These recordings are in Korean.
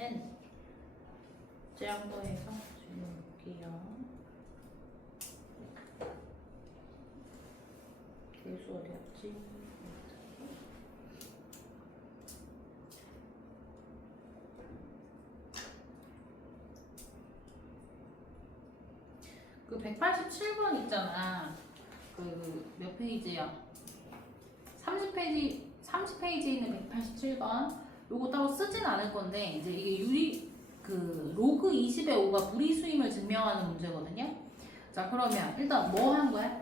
된 짱구에서 줄여볼게요. 개수 어디였지? 그 187번 있잖아. 그 몇 페이지야? 30페이지에 있는 187번. 요거 따로 쓰진 않을 건데 이제 이게 로그 20의 5가 무리수임을 증명하는 문제거든요. 자, 그러면 일단 뭐 한 거야?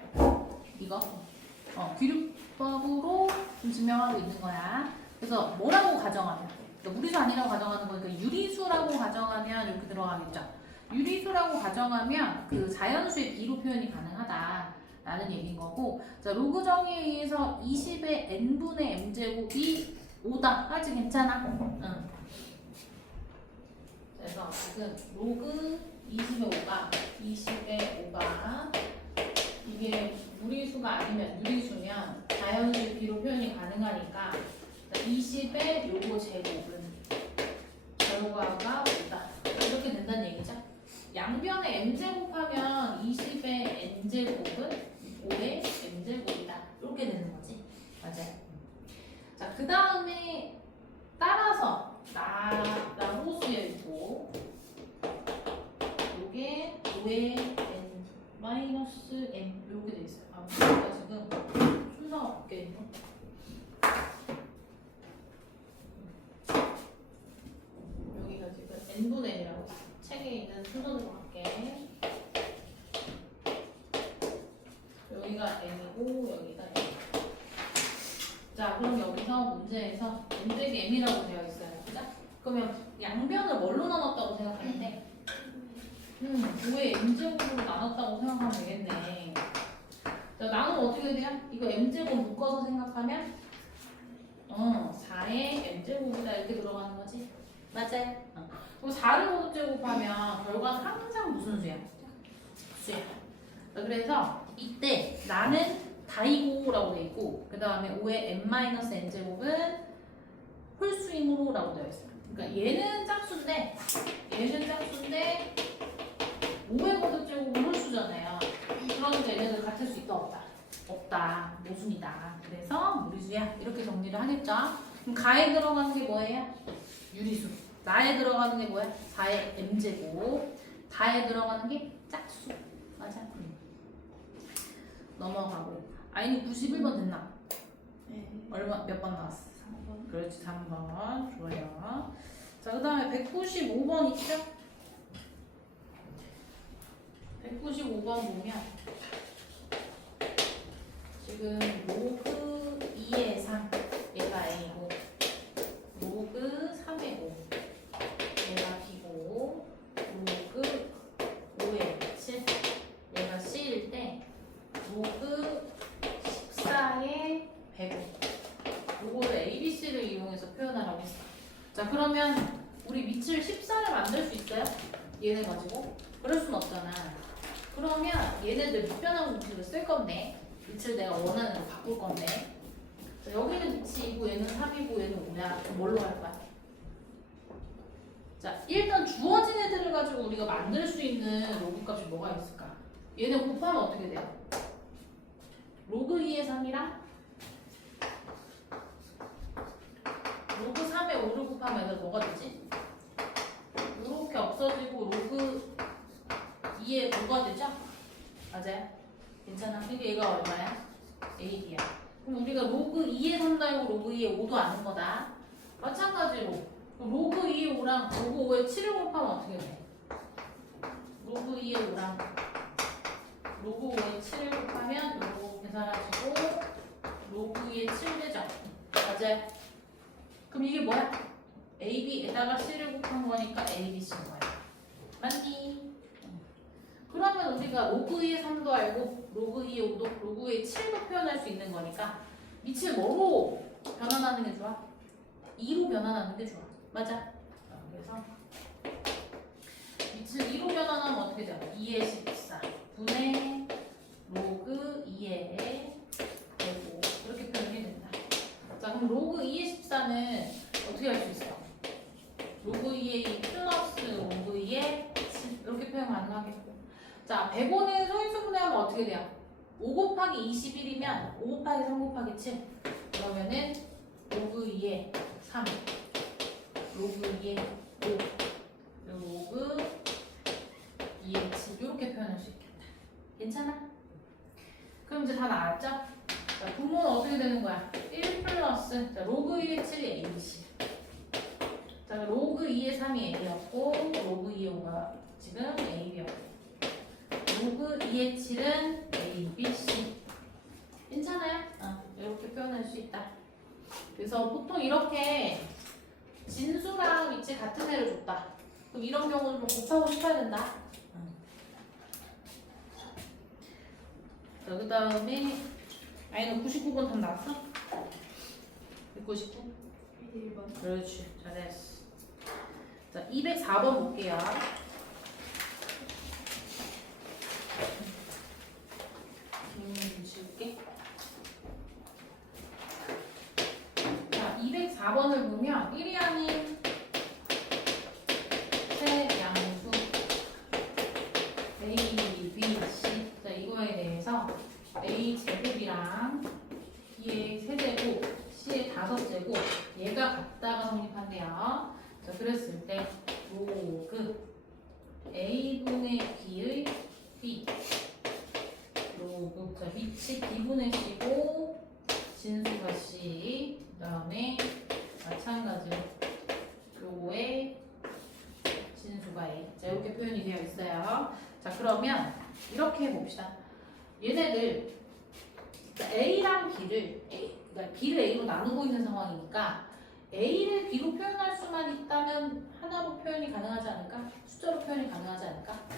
이거 귀륙법으로 좀 증명하고 있는 거야. 그래서 뭐라고 가정하면, 그러니까 무리수 아니라고 가정하는 거니까 유리수라고 가정하면 이렇게 들어가겠죠. 유리수라고 가정하면 그 자연수의 B로 표현이 가능하다라는 얘기인 거고, 자, 로그 정의에 의해서 20의 n분의 m제곱이 5다. 까지 괜찮아? 응. 그래서 지금 로그 20의 5가 이게 무리수가 아니면 유리수면 자연수의 B로 표현이 가능하니까 20의 요거 제곱은 결과가 5다. 이렇게 된다는 얘기죠. 양변에 m제곱하면 20의 n제곱은 5의 m제곱이다. 이렇게 되는 거지. 맞아요. 자, 그 다음에 따라서 호수에 있고 요게 5의 n 마이너스 m 이렇게 돼 있어요. 아, 제가 지금 순서가 바뀌어 있네. 여기가 지금 n분의 n이라고 있어. 책에 있는 순서대로 갈게. 여기가 n이고 여기가 m. 자, 그럼 여기서 문제에서 문제기 m이라고 되어 있어요. 그죠? 그러면 양변을 뭘로 나눴다고 생각하면 돼? 5의 m제곱으로 나눴다고 생각하면 되겠네. 자, 나누면 어떻게 돼요? 이거 m제곱 묶어서 생각하면 4의 m제곱이다 이렇게 들어가는 거지. 맞아요? 그리고 4를 제곱하면 결과는 항상 무슨 수야? 수야. 자, 그래서 이때 나는 다이고라고 되어 있고 그 다음에 5의 n-n제곱은 홀수이므로 라고 되어 있어요. 그러니까 얘는 짝수인데 5의 거듭제곱은 홀수잖아요. 그러니까 얘네들 같을 수 있다 없다? 없다. 모순이다. 그래서 무리수야. 이렇게 정리를 하겠죠. 그럼 가에 들어가는 게 뭐예요? 유리수. 나에 들어가는 게 뭐야? 4의 m제곱. 다에 들어가는 게 짝수. 맞아? 넘어가고. 아이니 91번 됐나? 네. 몇 번 나왔어? 3번. 그렇지, 3번. 좋아요. 자, 그 다음에 195번 있죠? 195번 보면 지금 로그 2의 3 얘가 A고 로그 3의 5 얘가 B고 로그 5의 7 얘가 C일 때 로그 14의 105 요거를 ABC를 이용해서 표현하라고 했어. 자, 그러면 우리 밑을 14를 만들 수 있어요? 얘네 가지고? 그럴 순 없잖아. 그러면 얘네들 밑변하고 밑을 쓸 건데 밑을 내가 원하는 대로 바꿀 건데 자, 여기는 밑이 2고 얘는 3이고 얘는 5야. 그럼 뭘로 할 거야? 자, 일단 주어진 애들을 가지고 우리가 만들 수 있는 로그 값이 뭐가 있을까? 얘네 곱하면 어떻게 돼요? 로그 2의 3이랑 로그 3의 5를 곱하면 얘들 뭐가 되지? 이렇게 없어지고 로그 2의 5가 되죠? 맞아요? 괜찮아? 그러니까 얘가 얼마야? AB야. 그럼 우리가 로그 2의 3도 알고 로그 2의 5도 아는 거다. 마찬가지로 로그 2의 5랑 로그 5의 7을 곱하면 어떻게 돼? 로그 2의 5랑 로그 5의 7을 곱하면 요거 계산하시고 로그 2의 7 되죠? 맞아요? 그럼 이게 뭐야? AB에다가 C를 곱한 거니까 ABC인 거야. 맞니? 그러면 우리가 로그 2의 3도 알고 로그 2의 5도 로그 2의 7도 표현할 수 있는 거니까 밑을 뭐로 변환하는 게 좋아? 2로 변환하는 게 좋아. 맞아? 그래서 밑을 2로 변환하면 어떻게 돼요? 2의 14 분의 로그 2의 105 이렇게 표현이 된다. 자, 그럼 로그 2의 14는 어떻게 할 수 있어? 로그 2의 자, 105는 소인수 분해하면 어떻게 돼요? 5 곱하기 21이면 5 곱하기 3 곱하기 7. 그러면은 로그 2에 3, 로그 2에 5, 로그 2에 7. 이렇게 표현할 수 있겠다. 괜찮아? 그럼 이제 다 나왔죠? 자, 분모는 어떻게 되는 거야? 1 플러스, 자, 로그 2의 7이 ABC. 자, 로그 2의 3이 A였고, 로그 2의 5가 지금 AB였고. 로그 2의 7은 A, B, C. 괜찮아요? 이렇게 표현할 수 있다. 그래서 보통 이렇게 진수랑 위치 같은 애를 줬다. 그럼 이런 경우는 좀 곱하고 싶어야 된다. 자, 그 다음에 아이는 99번 답 나왔어? 199? 1번. 그렇지. 잘했어. 자, 204번 볼게요. 지울게. 자, 204번을 보면 1이 아닌 세 양수 A, B, C. 자, 이거에 대해서 A 제곱이랑 B의 세제곱, C의 5제곱 얘가 같다가 성립한대요. 자, 그랬을 때 로그 A분의 B의 B 로그, 자, 위치 B분의 C고 진수가 C, 그 다음에 마찬가지로 요거에 진수가 A. 자, 이렇게 표현이 되어 있어요. 자, 그러면 이렇게 해봅시다. 얘네들 A랑 B를 그러니까 B를 A로 나누고 있는 상황이니까 A를 B로 표현할 수만 있다면 하나로 표현이 가능하지 않을까? 숫자로 표현이 가능하지 않을까?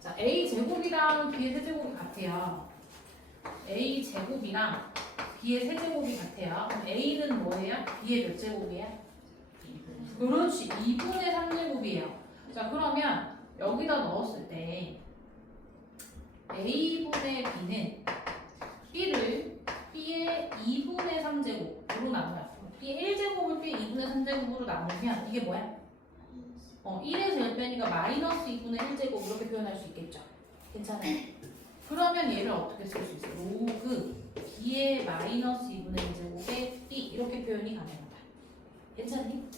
자, A 제곱이랑 B의 세제곱이 같아요. A 제곱이랑 B의 세제곱이 같아요. 그럼 A는 뭐예요? B의 몇 제곱이에요? 그렇지, 2분의 3제곱이에요. 자, 그러면 여기다 넣었을 때 A분의 B는 B를 B의 2분의 3제곱으로 나눠요. B의 1제곱을 B의 2분의 3제곱으로 나누면 이게 뭐야? 1에서 10빼니까 마이너스 2분의 1제곱 이렇게 표현할 수 있겠죠? 괜찮아요? 그러면 얘를 어떻게 쓸 수 있어? 로그 B의 마이너스 2분의 1제곱에 B 이렇게 표현이 가능하다. 괜찮니?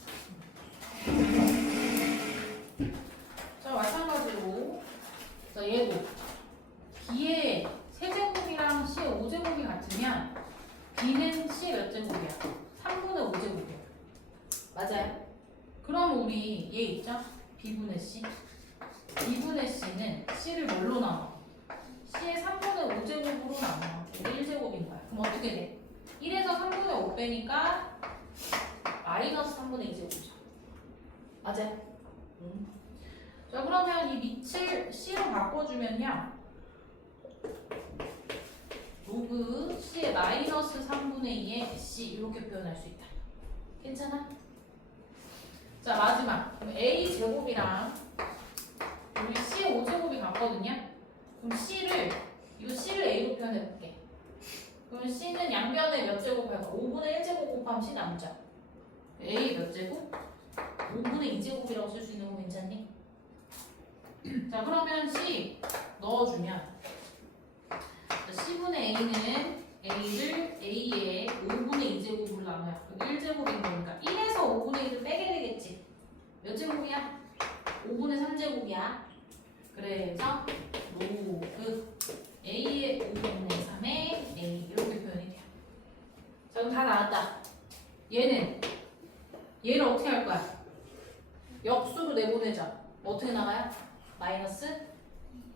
자, 마찬가지로 자, 얘도 B의 세제곱이랑 C의 5제곱이 같으면 B는 C의 몇 제곱이야? 3분의 5제곱이야. 맞아요? 그럼 우리 얘 있죠? B분의 C. B분의 C는 C를 뭘로 나눠? C의 3분의 5제곱으로 나눠. 1제곱인 거야. 그럼 어떻게 돼? 1에서 3분의 5 빼니까 마이너스 3분의 2제곱이죠. 맞아요? 자, 그러면 이 밑을 C로 바꿔주면요. 로그 C의 마이너스 3분의 2의 C 이렇게 표현할 수 있다. 괜찮아? 자, 마지막. 그럼 A 제곱이랑 우리 C의 5제곱이 같거든요. 그럼 이거 C를 A로 표현해볼게. 그럼 C는 양변에 몇 제곱 할까? 5분의 1제곱 곱하면 C 남죠. A 몇 제곱? 5분의 2제곱이라고 쓸 수 있는 거 괜찮니? 자, 그러면 C 넣어주면 C분의 A는 A를 A의 5분의 2제곱으로 나눠요. 그럼 1제곱인 거니까 1에서 5분의 1을 빼게 되겠지. 몇 제곱이야? 5분의 3제곱이야. 그래서 로그 A의 5분의 3의 A 이렇게 표현이 돼요. 자, 그럼 다 나왔다. 얘를 어떻게 할 거야? 역수로 내보내자. 어떻게 나가요? 마이너스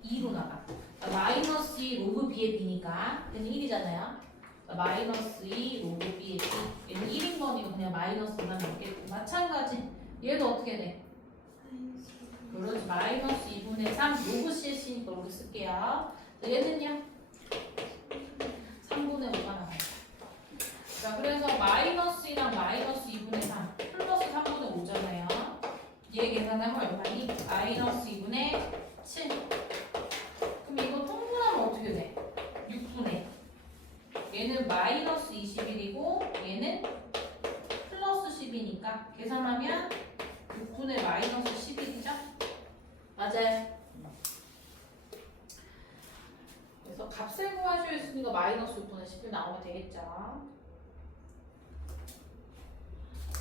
2로 나가. 자, 마이너스 2 로그 B의 B니까 얘는 1이잖아요. 자, 마이너스 2 로그 B의 B. 얘는 1인 거니까 그냥 마이너스만 남겠고. 마찬가지. 얘도 어떻게 돼? 그렇지. 마이너스 2분의 3 로그 C의 C니까 이렇게 쓸게요. 자, 얘는요? 3분의 5가 나가요. 자, 그래서 마이너스 2랑 마이너스 2분의 3 플러스 3분의 5잖아요. 얘 계산하면 얼마니? 마이너스 2분의 7. 그럼 이거 통분하면 어떻게 돼? 6분의 얘는 마이너스 21이고 얘는 플러스 10이니까 계산하면 6분의 마이너스 11이죠? 맞아요. 값을 구하셔야 했으니까 마이너스 6분의 10이 나오면 되겠죠.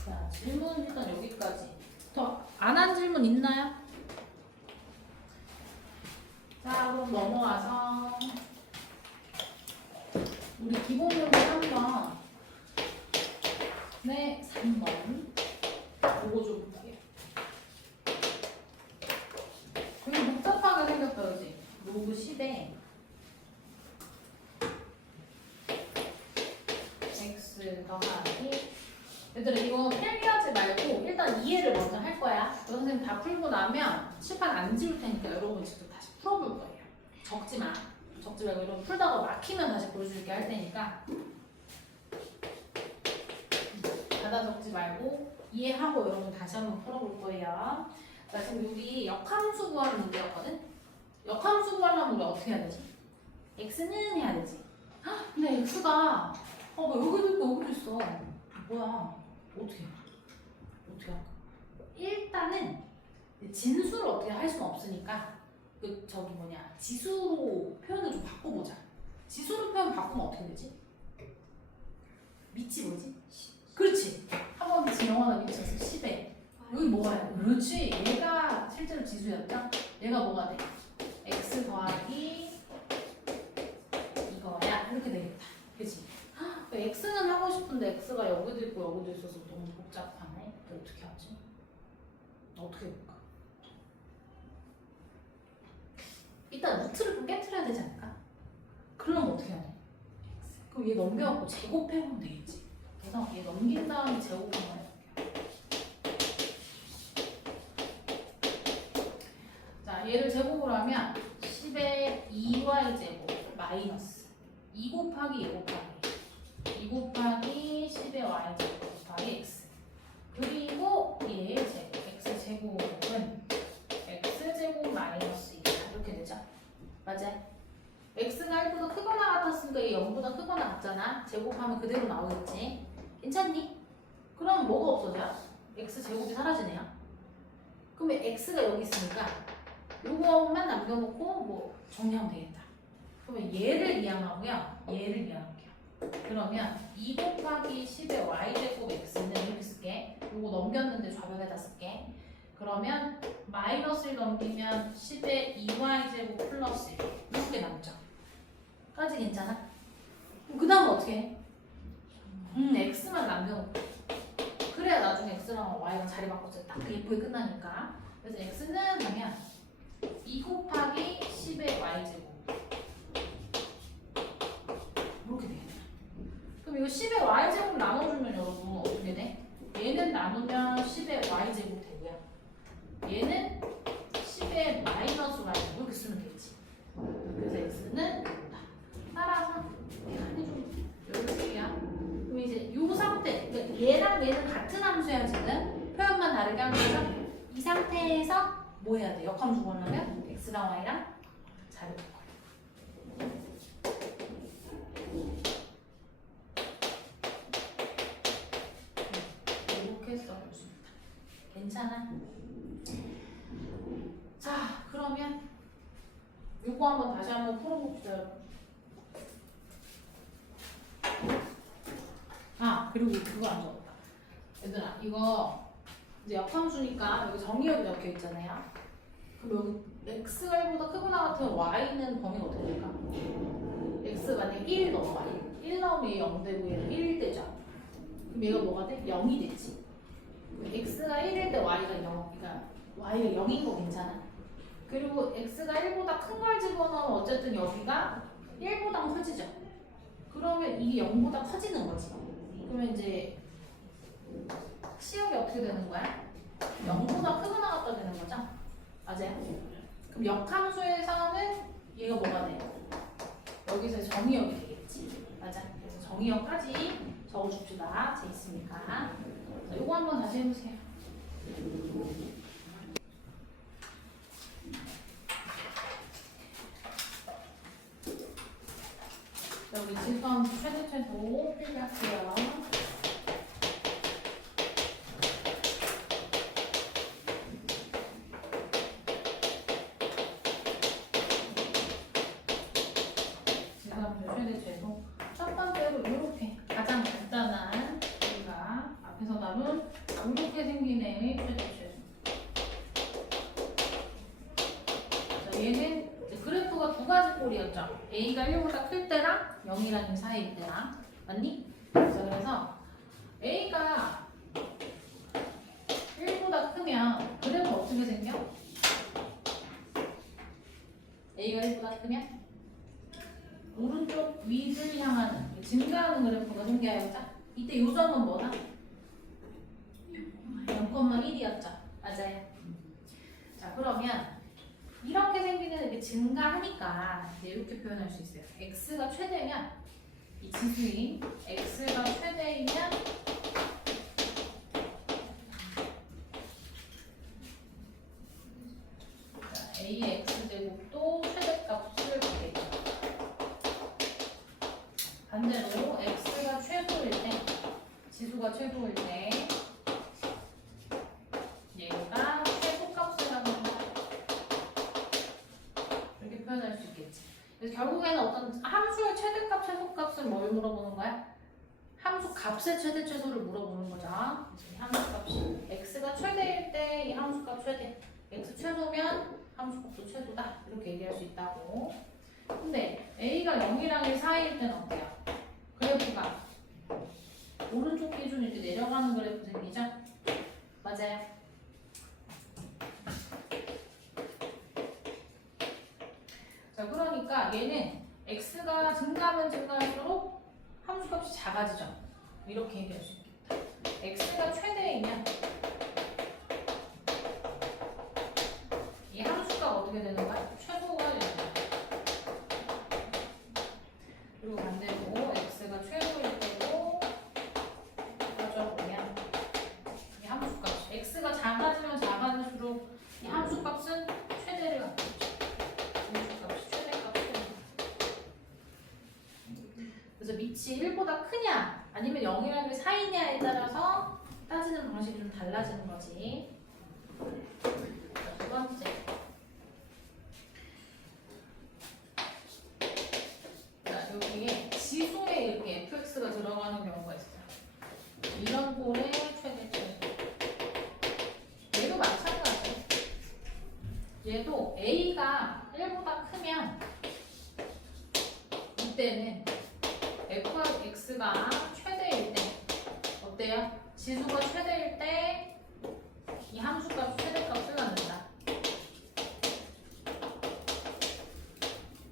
자, 질문 일단 여기까지. 더 안 한 질문 있나요? 자, 그럼 넘어와서 우리 기본 문제 3번. 네, 3번. 요거 좀 볼게요. 되게 복잡하게 생겼다, 그지? 로그 10에 x 더하기. 얘들아, 이거 필기하지 말고 일단 이해를 먼저 할 거야. 선생님 다 풀고 나면 칠판 안 지울 테니까 여러분 직접 다시 풀어볼 거예요. 적지 마. 적지 말고 여러분 풀다가 막히면 다시 보여줄게 할 테니까. 받아 적지 말고 이해하고 여러분 다시 한번 풀어볼 거예요. 자, 지금 여기 역함수 구하는 문제였거든? 역함수 구하려면 우리 어떻게 해야 되지? x는 해야 되지. 헉, 근데 x가 뭐 여기도 있고 여기도 있어. 뭐야? 어떻게 할까? 일단은 진수를 어떻게 할 수는 없으니까 그 저기 뭐냐 지수로 표현을 좀 바꿔보자. 지수로 표현 바꾸면 어떻게 되지? 밑이 뭐지? 그렇지. 한번 미치 영하나 미치에서 10에 여기 뭐가 해? 그렇지. 얘가 실제로 지수였죠? 얘가 뭐가 돼? x 더하기 이거야. 이렇게 되겠다. 그치? x는 하고 싶은데 x가 여기도 있고 여기도 있어서 너무 복잡하네. 어떻게 하지? 어떻게 해볼까? 일단 루트를 좀 깨트려야 되지 않을까? 그럼 어떻게 해야 돼? 그럼 얘 넘겨갖고 제곱해보면 되겠지. 그래서 얘 넘긴 다음에 제곱하면 해볼게요. 자, 얘를 제곱으로 하면 10의 2y 제곱 마이너스 2 곱하기 2 곱하기 2 곱하기 10의 y 제곱 곱하기 x 그리고 얘 제곱 x 제곱은 x 제곱 마이너스 2 이렇게 되죠? 맞아? x가 1보다 크거나 같았으니까 얘 0보다 크거나 같잖아. 제곱하면 그대로 나오겠지? 괜찮니? 그럼 뭐가 없어져? x 제곱이 사라지네요. 그러면 x가 여기 있으니까 요거만 남겨놓고 뭐 정리하면 되겠다. 그러면 얘를 이항하고요. 얘를 이항할게요. 그러면 2 곱하기 10의 y제곱 x는 이렇게 쓸게. 요거 넘겼는데 좌변에다 쓸게. 그러면 마이너스 1 넘기면 10의 2y제곱 플러스 1 이렇게 남죠. 까지 괜찮아? 그 다음 어떻게 해? x만 남겨놓고 그래야 나중에 x랑 y랑 자리 바꿔서 딱 예쁘게 끝나니까. 그래서 x는 하면 2 곱하기 10의 y제곱 이렇게 되겠네. 그럼 이거 10의 y제곱 나눠주면 여러분 어떻게 돼? 얘는 나누면 10의 y제곱 되고요. 얘는 10의 마이너스 y제곱 이렇게 쓰면 되겠지. 그래서 x는 이거다. 따라서 아니 좀 열심히야. 그럼 이제 요 상태, 그러니까 얘랑 얘는 같은 함수야 지금. 표현만 다르게 하는 거죠. 이 상태에서 뭐 해야 돼? 역함수 구하려면 x랑 y랑 자리 바꿔요. 이렇게 써줬습니다. 괜찮아? 자, 그러면 요거 한번 다시 한번 풀어봅시다, 여러분. 아, 그리고 그거 안 적었다. 얘들아, 이거 이제 역함수니까 여기 정의역이 적혀 있잖아요. 그럼 여기 x가 1보다 크거나 같으면 y는 범위가 어떻게 될까? x 만약에 1 넘어가. 1 나오면 얘 0 되고 얘는 1 되죠. 그럼 얘가 뭐가 돼? 0이 되지. x가 1일 때 y가 0, 그러니까 y가 0인 거 괜찮아? 그리고 x가 1보다 큰 걸 집어넣으면 어쨌든 여기가 1보다 커지죠. 그러면 이게 0보다 커지는 거지. 그러면 이제 시역이 어떻게 되는 거야? 0보다 크거나 같다 되는 거죠? 맞아요? 그럼 역함수에서는 얘가 뭐가 돼? 여기서 정의역이 되겠지. 맞아? 그래서 정의역까지 적어줍시다. 제 있으니까. 자, 요거 한번 다시 해보세요. 자, 우리 질감 최소 필기할게요. 번째도 첫 번째로 이렇게 가장 간단한 우리가 앞에서 다룬 이렇게 생긴 애의 최대 최소. 자, 얘는 이제 그래프가 두 가지 꼴이었죠. A가 1보다 클 때랑 0이랑 사이일 때랑 맞니? 자, 그래서 A가 1보다 크면 그래프 어떻게 생겨? A가 1보다 크면 오른쪽 위를 향하는 증가하는 그래프가 생겨야겠죠? 이때 요점은 뭐다? 0,1이었죠? 맞아요. 자, 그러면 이렇게 생기는 이렇게 증가하니까 이제 이렇게 표현할 수 있어요. x가 최대면 이 지수인 x가 최대이면 a의 x제곱도 최대값을 갖겠죠. 반대로 x가 최소일 때, 지수가 최소일 때 얘가 최소값을 갖는다. 이렇게 표현할 수 있겠지. 그래서 결국에는 어떤 함수의 최대값, 최소값을 뭘 물어보는 거야? 함수 값의 최대, 최소를 물어보는 거죠. 함수 값이 x가 최대일 때 이 함수값 최대, x 최소면 함수값도 최소다. 이렇게 얘기할 수 있다고. 근데 a가 0이랑 1 사이일 때는 어때요? 그래프가 오른쪽 기준일 때 내려가는 그래프 생기죠? 맞아요. 자, 그러니까 얘는 x가 증가하면 증가할수록 함수값이 작아지죠. 이렇게 얘기할 수 있겠다. x가 최대이면 이 함수값 어떻게 되는 거야? 최소가 되는 거야. 그리고 반대로 x가 최소일 때도 따져보면 이 함수값 x가 작아지면 작아질수록 이 함수값은 최대를 갖고 있죠. 함수값이 최대값이 됩니다. 그래서 밑이 1보다 크냐 아니면 0이랑 1 사이냐에 따라서 따지는 방식이 좀 달라지는 거지. 자, 두 번째. 자, 여기에 지수에 이렇게 fx가 들어가는 경우가 있어요. 이런 꼴의 최대 최소. 얘도 마찬가지. 얘도 a가 1보다 크면 이때는 fx가 최대일 때 어때요? 지수가 최대일 때 이 함수값 최대값을 갖는다.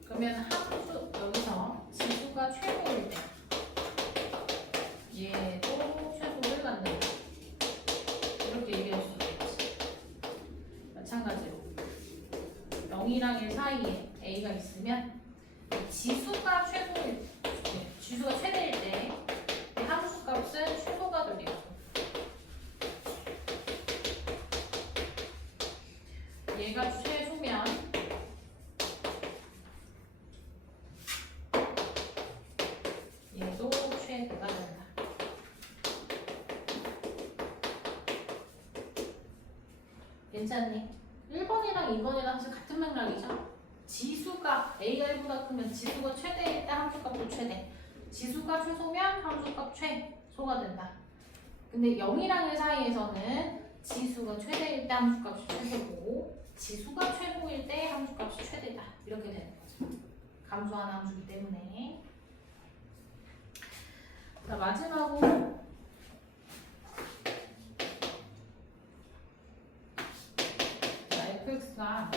그러면 함수 여기서 지수가 최고일 때 얘도 최소를 갖는다. 이렇게 얘기할 수 있겠지. 마찬가지로 0이랑 1 사이에 a가 있으면 지수가 최소일 지수가 최대일 때 함수값은 최소가 되겠죠. 얘가 최소면 얘도 최대가 된다. 괜찮니? 1번이랑 2번이랑 사실 같은 맥락이죠? 지수가 A가 1보다 크면 지수가 최대일 때 함수값도 최대, 지수가 최소면 함수값 최소가 된다. 근데 0이랑 1 사이에서는 지수가 최대일 때 함수값이 최소고 지수가 최고일 때 함수값이 최대다. 이렇게 되는 거죠. 감소하는 함수이기 때문에. 자, 마지막으로 자, fx가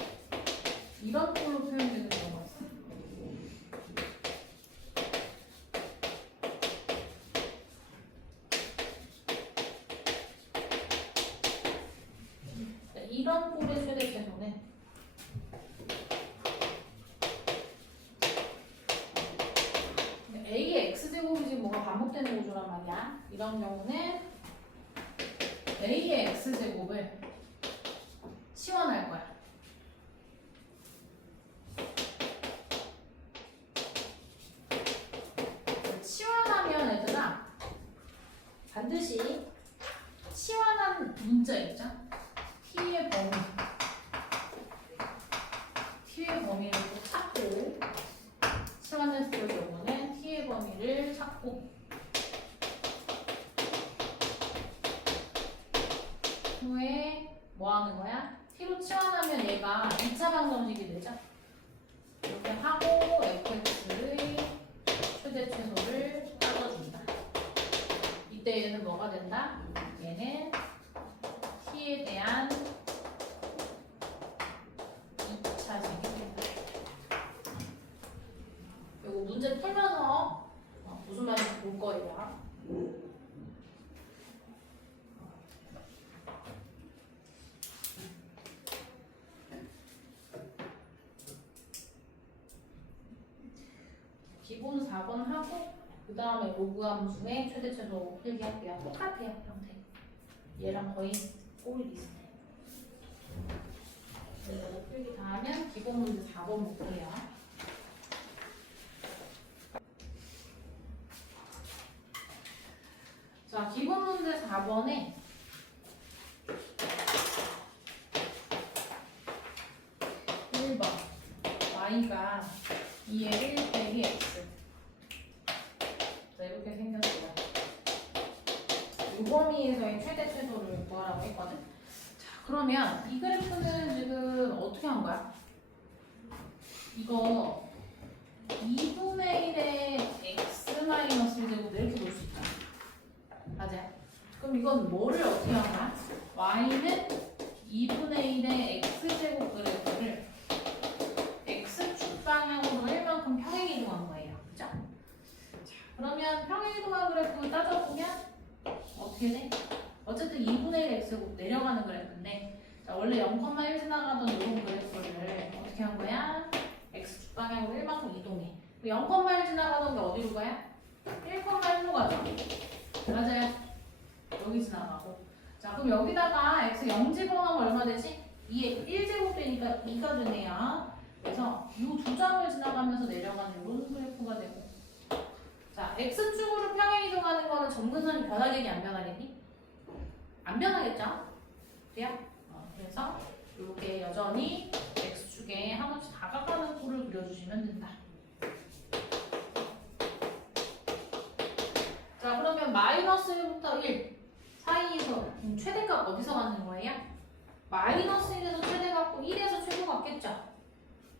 이런 꼴로 표현되는 경우가 있어요. 자, 이런 꼴의 최대 최소는 a의 x제곱이지 뭐가 반복되는 구조란 말이야. 이런 경우는 a의 x제곱을 치환할 거야. 치환하면 얘들아 반드시 치환한 문자 있죠? t의 범위, t의 범위를 또 찾고 치환했을 경우는 t의 찾고 후에 뭐 하는 거야? t로 치환하면 얘가 2차 방정식이 되죠? 이렇게 하고 fx의 최대 최소를 따져준다. 이때 얘는 뭐가 된다? 얘는 t에 대한 2차식이 된다. 이거 문제 풀면서 무슨 말인지 볼 거예요. 기본 4번 하고 그 다음에 로그 함수의 최대 최소 필기할게요. 똑같아요 형태. 얘랑 거의 꼴이 비슷해. 이거 필기 다 하면 기본 문제 4번 볼게요. 자, 기본 문제 4번에 1번 y가 2의 1 빼기 x. 자, 이렇게 생겼어요. 이 범위에서의 최대 최소를 구하라고 했거든. 자, 그러면 이 그래프는 지금 어떻게 한 거야? 이거 2분의 1의 x-1제곱 이렇게 볼 수 있다. 맞아요? 그럼 이건 뭐를 어떻게 하나? y는 2분의 1의 x제곱 그래프를 x축 방향으로 1만큼 평행 이동한 거예요. 그죠? 자, 그러면 평행 이동한 그래프 따져보면 어떻게 돼? 어쨌든 2분의 1 x제곱 내려가는 그래프인데, 자, 원래 0,1 지나가던 이런 그래프를 어떻게 한 거야? x축 방향으로 1만큼 이동해. 0,1 지나가던 게 어디로 가요? 1,1로 가죠. 맞아요. 여기 지나가고. 자, 그럼 여기다가 x 0 집어넣으면 얼마 되지? 2에 1제곱 되니까 2가 되네요. 그래서 이 두 점을 지나가면서 내려가는 이런 그래프가 되고. 자, x축으로 평행 이동하는 거는 점근선이 변하겠니 안 변하겠니? 안 변하겠죠? 돼요? 그래서 이렇게 여전히 x축에 한없이 다가가는 꼴을 그려주시면 된다. 자, 그러면 마이너스 1부터 1 사이에서 최대값 어디서 갖는 거예요? 마이너스 1에서 최대 갖고 1에서 최고 갖겠죠?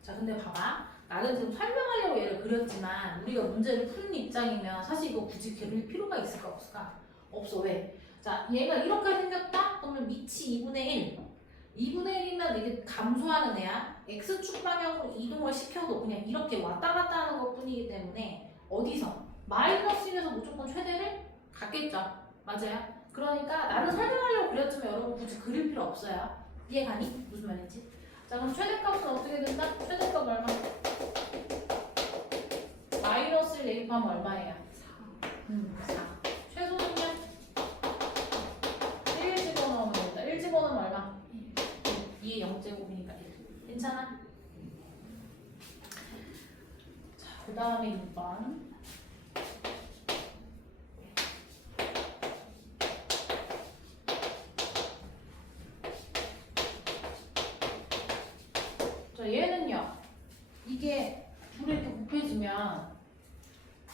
자, 근데 봐봐. 나는 지금 설명하려고 얘를 그렸지만 우리가 문제를 푸는 입장이면 사실 이거 굳이 그릴 필요가 있을까 없을까? 없어. 왜? 자, 얘가 이렇게 생겼다? 그러면 밑이 2분의 1. 2분의 1이면 이게 감소하는 애야. x축 방향으로 이동을 시켜도 그냥 이렇게 왔다 갔다 하는 것 뿐이기 때문에 어디서? 마이너스 1에서 무조건 최대를 갖겠죠. 맞아요? 그러니까 나는 설명하려고 그렸지만 여러분 굳이 그릴 필요 없어요. 이해가니? 무슨 말인지? 자, 그럼 최대값은 어떻게 된다? 최대값 얼마? 마이너스 1 대입하면 얼마예요? 4. 4. 최소는요? 1 집어넣으면 된다. 1 집어넣으면 얼마? 2의 0제곱이니까 1. 괜찮아? 자, 그 다음에 6번. 자, 얘는요. 이게 둘이 이렇게 곱해지면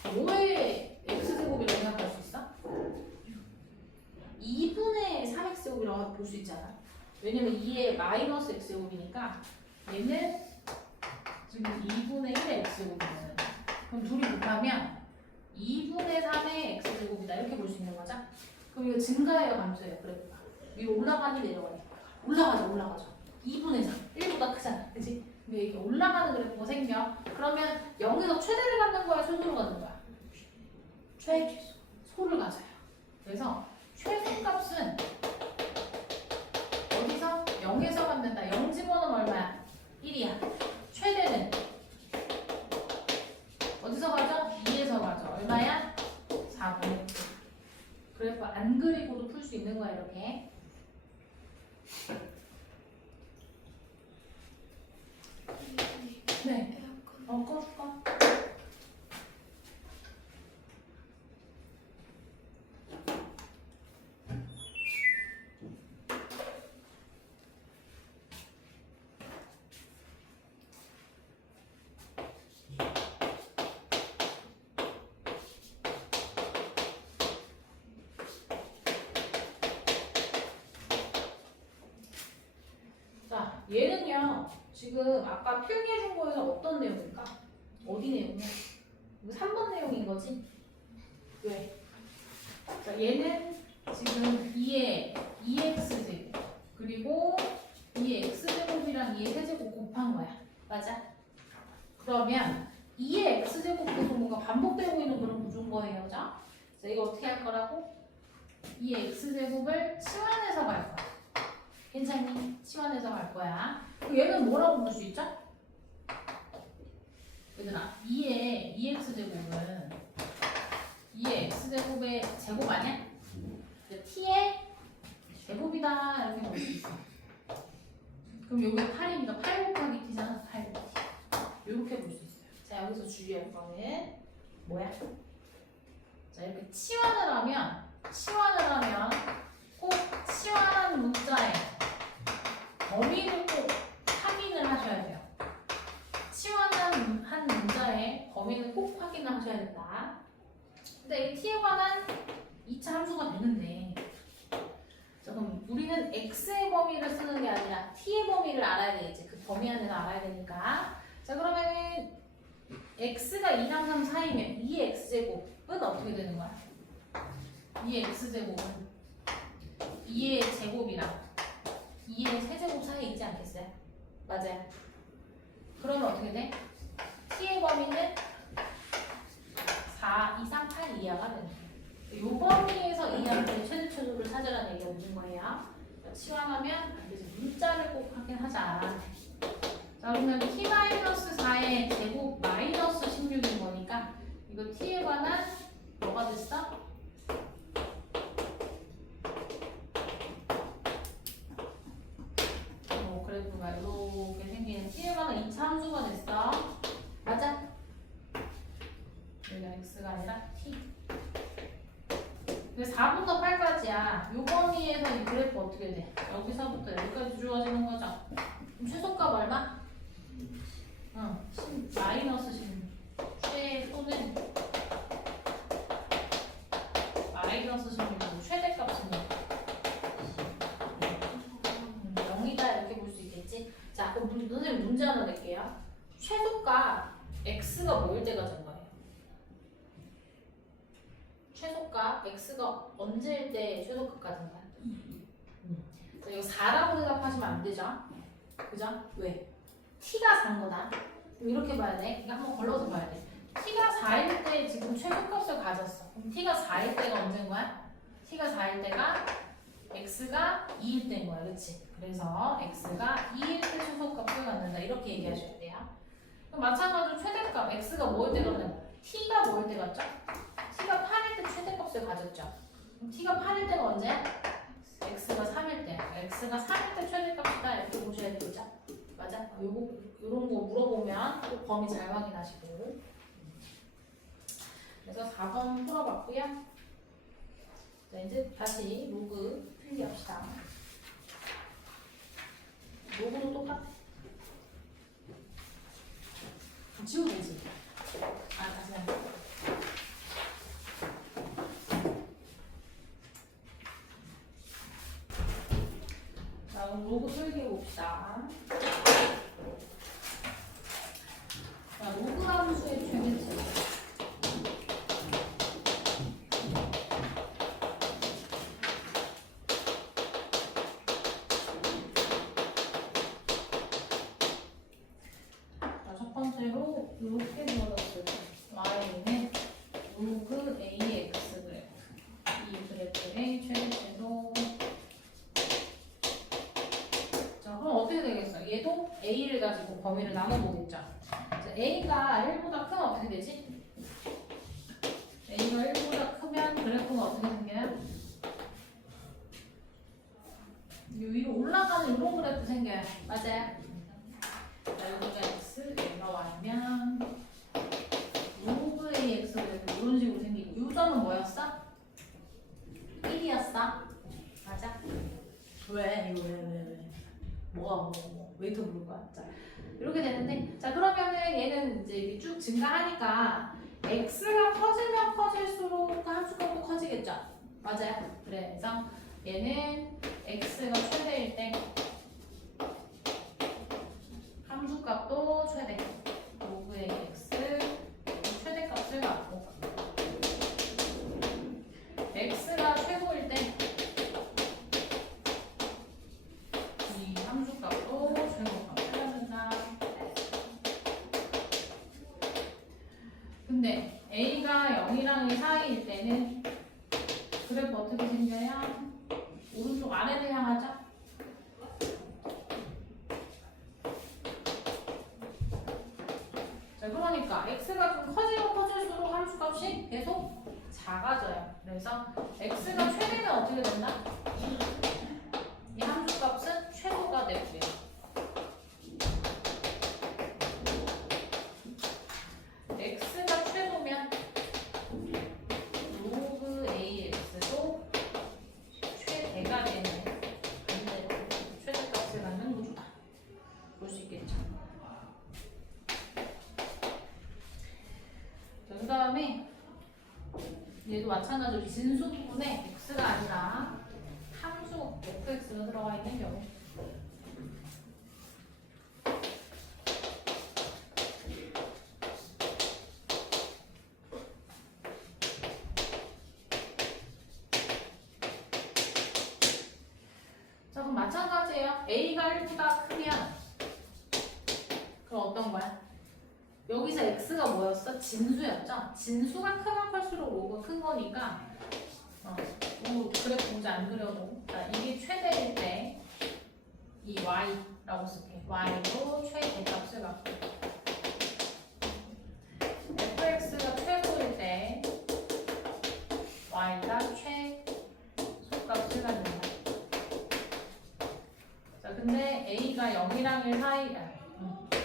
5의 x제곱이라고 생각할 수 있어? 2분의 3x제곱이라고 볼 수 있잖아. 왜냐면 2의 마이너스 x제곱이니까 얘는 지금 2분의 1의 x제곱이거든. 그럼 둘이 곱하면 2분의 3의 x제곱이다. 이렇게 볼 수 있는 거죠? 그럼 이거 증가해요, 감소해요? 그래프가. 위로 올라가니 내려가니? 올라가죠. 2분의 3. 1보다 크잖아. 그치? 근데 이게 올라가는 그래프가 생겨. 그러면 0에서 최대를 갖는 거야? 최소를 갖는 거야? 최소를 가져요. 그래서 최소값은 어디서? 0에서 갖는다. 0 집어넣으면 얼마야? 1이야. 최대는 어디서 가져? 2에서 가져. 얼마야? 4분의 1. 그래프 안 그리고도 풀 수 있는 거야, 이렇게. 네. 꺼줄까? 얘는요 지금 아까 필기해준 거에서 어떤 내용일까? 어디 내용이야? 이거 3번 내용인 거지? 왜? 자, 얘는 지금 2의 2x제곱 그리고 2의 x제곱이랑 2의 세제곱 곱한 거야. 맞아? 그러면 2의 x제곱 계속 뭔가 반복되고 있는 그런 구조인 거예요. 자, 이거 어떻게 할 거라고? 2의 x제곱을 치환해서 갈 거야. 괜찮니? 치환해서 갈 거야. 얘는 뭐라고 볼 수 있죠? 얘들아, 2의 2x제곱은 2의 x제곱의 제곱 아니야? t의 제곱이다 이렇게 볼 수 있어. 그럼 여기 8입니다. 8 곱하기 t잖아. 8 곱하기 t. 이렇게 볼 수 있어요. 자, 여기서 주의할 거는 뭐야? 자, 이렇게 치환을 하면 꼭 치환한 문자의 범위를 꼭 확인을 하셔야 돼요. 치환한 한 문자의 범위는 꼭 확인을 하셔야 된다. 근데 이 t에 관한 2차 함수가 되는데, 자, 그럼 우리는 x의 범위를 쓰는 게 아니라 t의 범위를 알아야 되겠지. 그 범위 안에서 알아야 되니까. 자, 그러면은 x가 2, 3, 3, 4이면 2x제곱은 어떻게 되는 거야? 2x제곱은 2의 제곱이랑 2의 세제곱 사이에 있지 않겠어요? 맞아요. 그러면 어떻게 돼? t의 범위는 4, 2, 3, 8 이하가 되는 거예요. 이 범위에서 이하의 최대 최소를 찾으라는 얘기가 있는 거예요. 치환하면 문자를 꼭 확인하자. 자, 그러면 t-4의 제곱 마이너스 16인 거니까 이거 t에 관한 뭐가 됐어? 그래프가 이렇게 생기는 t에 관한 2차 함수가 됐어. 맞아? 여기가 x가 아니라 t. 4부터 8까지야. 요 범위에서 이 그래프 어떻게 돼? 여기서부터 여기까지 주어지는 거죠. 그럼 최소값 얼마? 마이너스 16. 최소는 마이너스 16이고 최대값은 0이다 이렇게 볼 수 있겠지? 자, 그럼 선생님 문제 하나 낼게요. 최소값 x가 뭐일 때가 된 거예요? 최소값 x가 언제일 때 최소값 가진 거야? 자, 이거 4라고 대답하시면 안 되죠? 그죠? 왜? t가 4인 거다. 이렇게 봐야 돼. 이거 한번 걸러서 봐야 돼. t가 4일 때 지금 최소값을 가졌어. 그럼 t가 4일 때가 언제인 거야? t가 4일 때가 x가 2일 때인 거야. 그렇지? 그래서 x가 2일 때 최소값을 갖는다. 이렇게 얘기하셔야 돼요. 그럼 마찬가지로 최대값 x가 뭐일 때 갖는 거야? t가 뭐일 때 갖죠? t가 8일 때 최대값을 가졌죠. 그럼 t가 8일 때가 언제야? x가 3일 때. x가 3일 때 최대값이다. 이렇게 보셔야 되죠. 맞아? 요런 거 물어보면 꼭 범위 잘 확인하시고. 그래서 4번 풀어봤고요. 자, 이제 다시 로그 필기합시다. 로그도 똑같아. 지우면 되지. 다시 한 번. 자, 그럼 로그 필기해 봅시다. 자, 로그 함수의 최대값. 자, 첫 번째로 이렇게 넣어놨을 때 y는 로그 ax 그래프. 이 그래프의 최대값도. 자, 그럼 어떻게 되겠어? 얘도 a를 가지고 범위를 나눠보겠죠. a가 1보다 크면 어떻게 되지? a가 1보다 크면 그래프가 어떻게 생겨요? 위로 올라가는 이런 그래프 생겨요. 맞아요? 자, 여기가 x, 여기가 y면 로그 ax 그래프 이런 식으로 생기고 이 점은 뭐였어? 1이었어. 맞아? 왜? 뭐가 왜 더 부를 거야? 자, 이렇게 되는데, 자, 그러면은 얘는 이제 쭉 증가하니까 x가 커지면 커질수록 그 함수가 또 커지겠죠? 맞아요? 그래서 얘는 x가 최대일 때 x가 최고일 때 이 함수값도 최고값 찾아낸다. 근데 a가 0이랑 2 사이일 때는 그래프 어떻게 생겨야? 오른쪽 아래를 향하죠? 자, 그러니까 x가 좀 커지면 커질수록 함수값이 계속 작아져요. 그래서 x가 최대면 어떻게 된다? 이 함수값은 최고가 되고요. x가 최고면 로그 ax도 최대가 되는 반대로 최대값을 갖는 구조다. 볼 수 있겠죠. 그 다음에 얘도 마찬가지로 진수 부분에 x가 아니라 함수 fx가 들어가 있는 경우 자, 그럼 마찬가지예요. a가 1보다 크면 그럼 어떤 거야? 여기서 x가 뭐였어? 진수였죠? 진수가 크면 클수록 로그가 큰 거니까 그래프 문제 안 그려도 자, 이게 최대일 때 이 y라고 쓸게. y로 최대값을 갖고 fx가 최고일 때 y가 최소값을 갖는다. 자, 근데 a가 0이랑 1 사이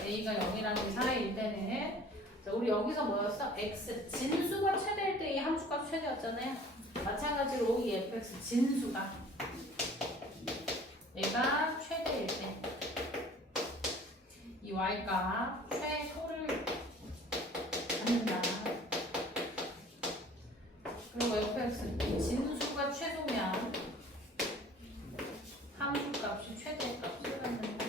a가 0이랑 2 사이일 때는 자, 우리 여기서 뭐였어? x 진수가 최대일 때 이 함수값 최대였잖아요. 마찬가지로 이 fx 진수가 얘가 최대일 때 이 y가 최소를 갖는다. 그리고 fx 이 진수가 최소면 함수값이 최대값을 갖는다.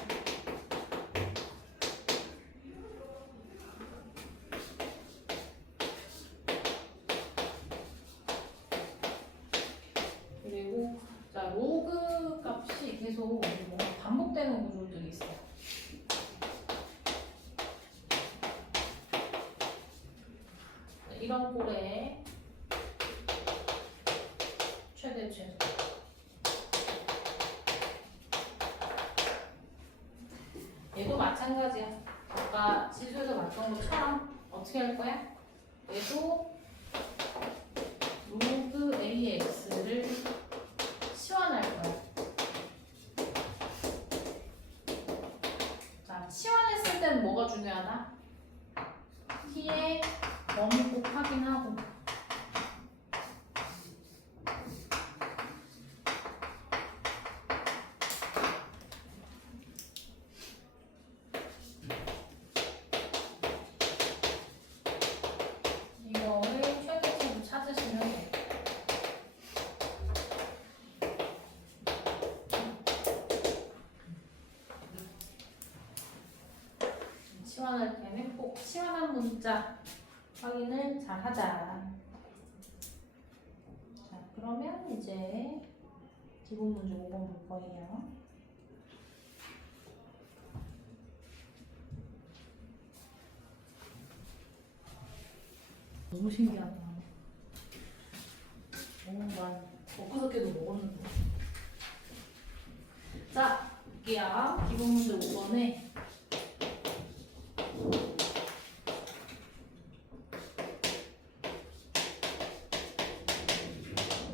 그리고 자, 로그 값이 계속 뭔가 반복되는 구조들이 있어요. 이런 꼴에 최대 최소 얘도 마찬가지야. 아까 지수에서 봤던 것처럼 어떻게 할 거야? 얘도 로그 AX를 치환할 거야. 자, 치환했을 때는 뭐가 중요하다? t의 범위 꼭 확인하고 이거를 최대치로 찾으시면 돼요. 치환할 때는 꼭 치환한 문자 확인을 잘 하자. 자, 그러면 이제 기본 문제 5번 볼 거예요. 너무 신기하다. 난 엊그저께도 먹었는데. 자, 볼게요. 기본 문제 5번에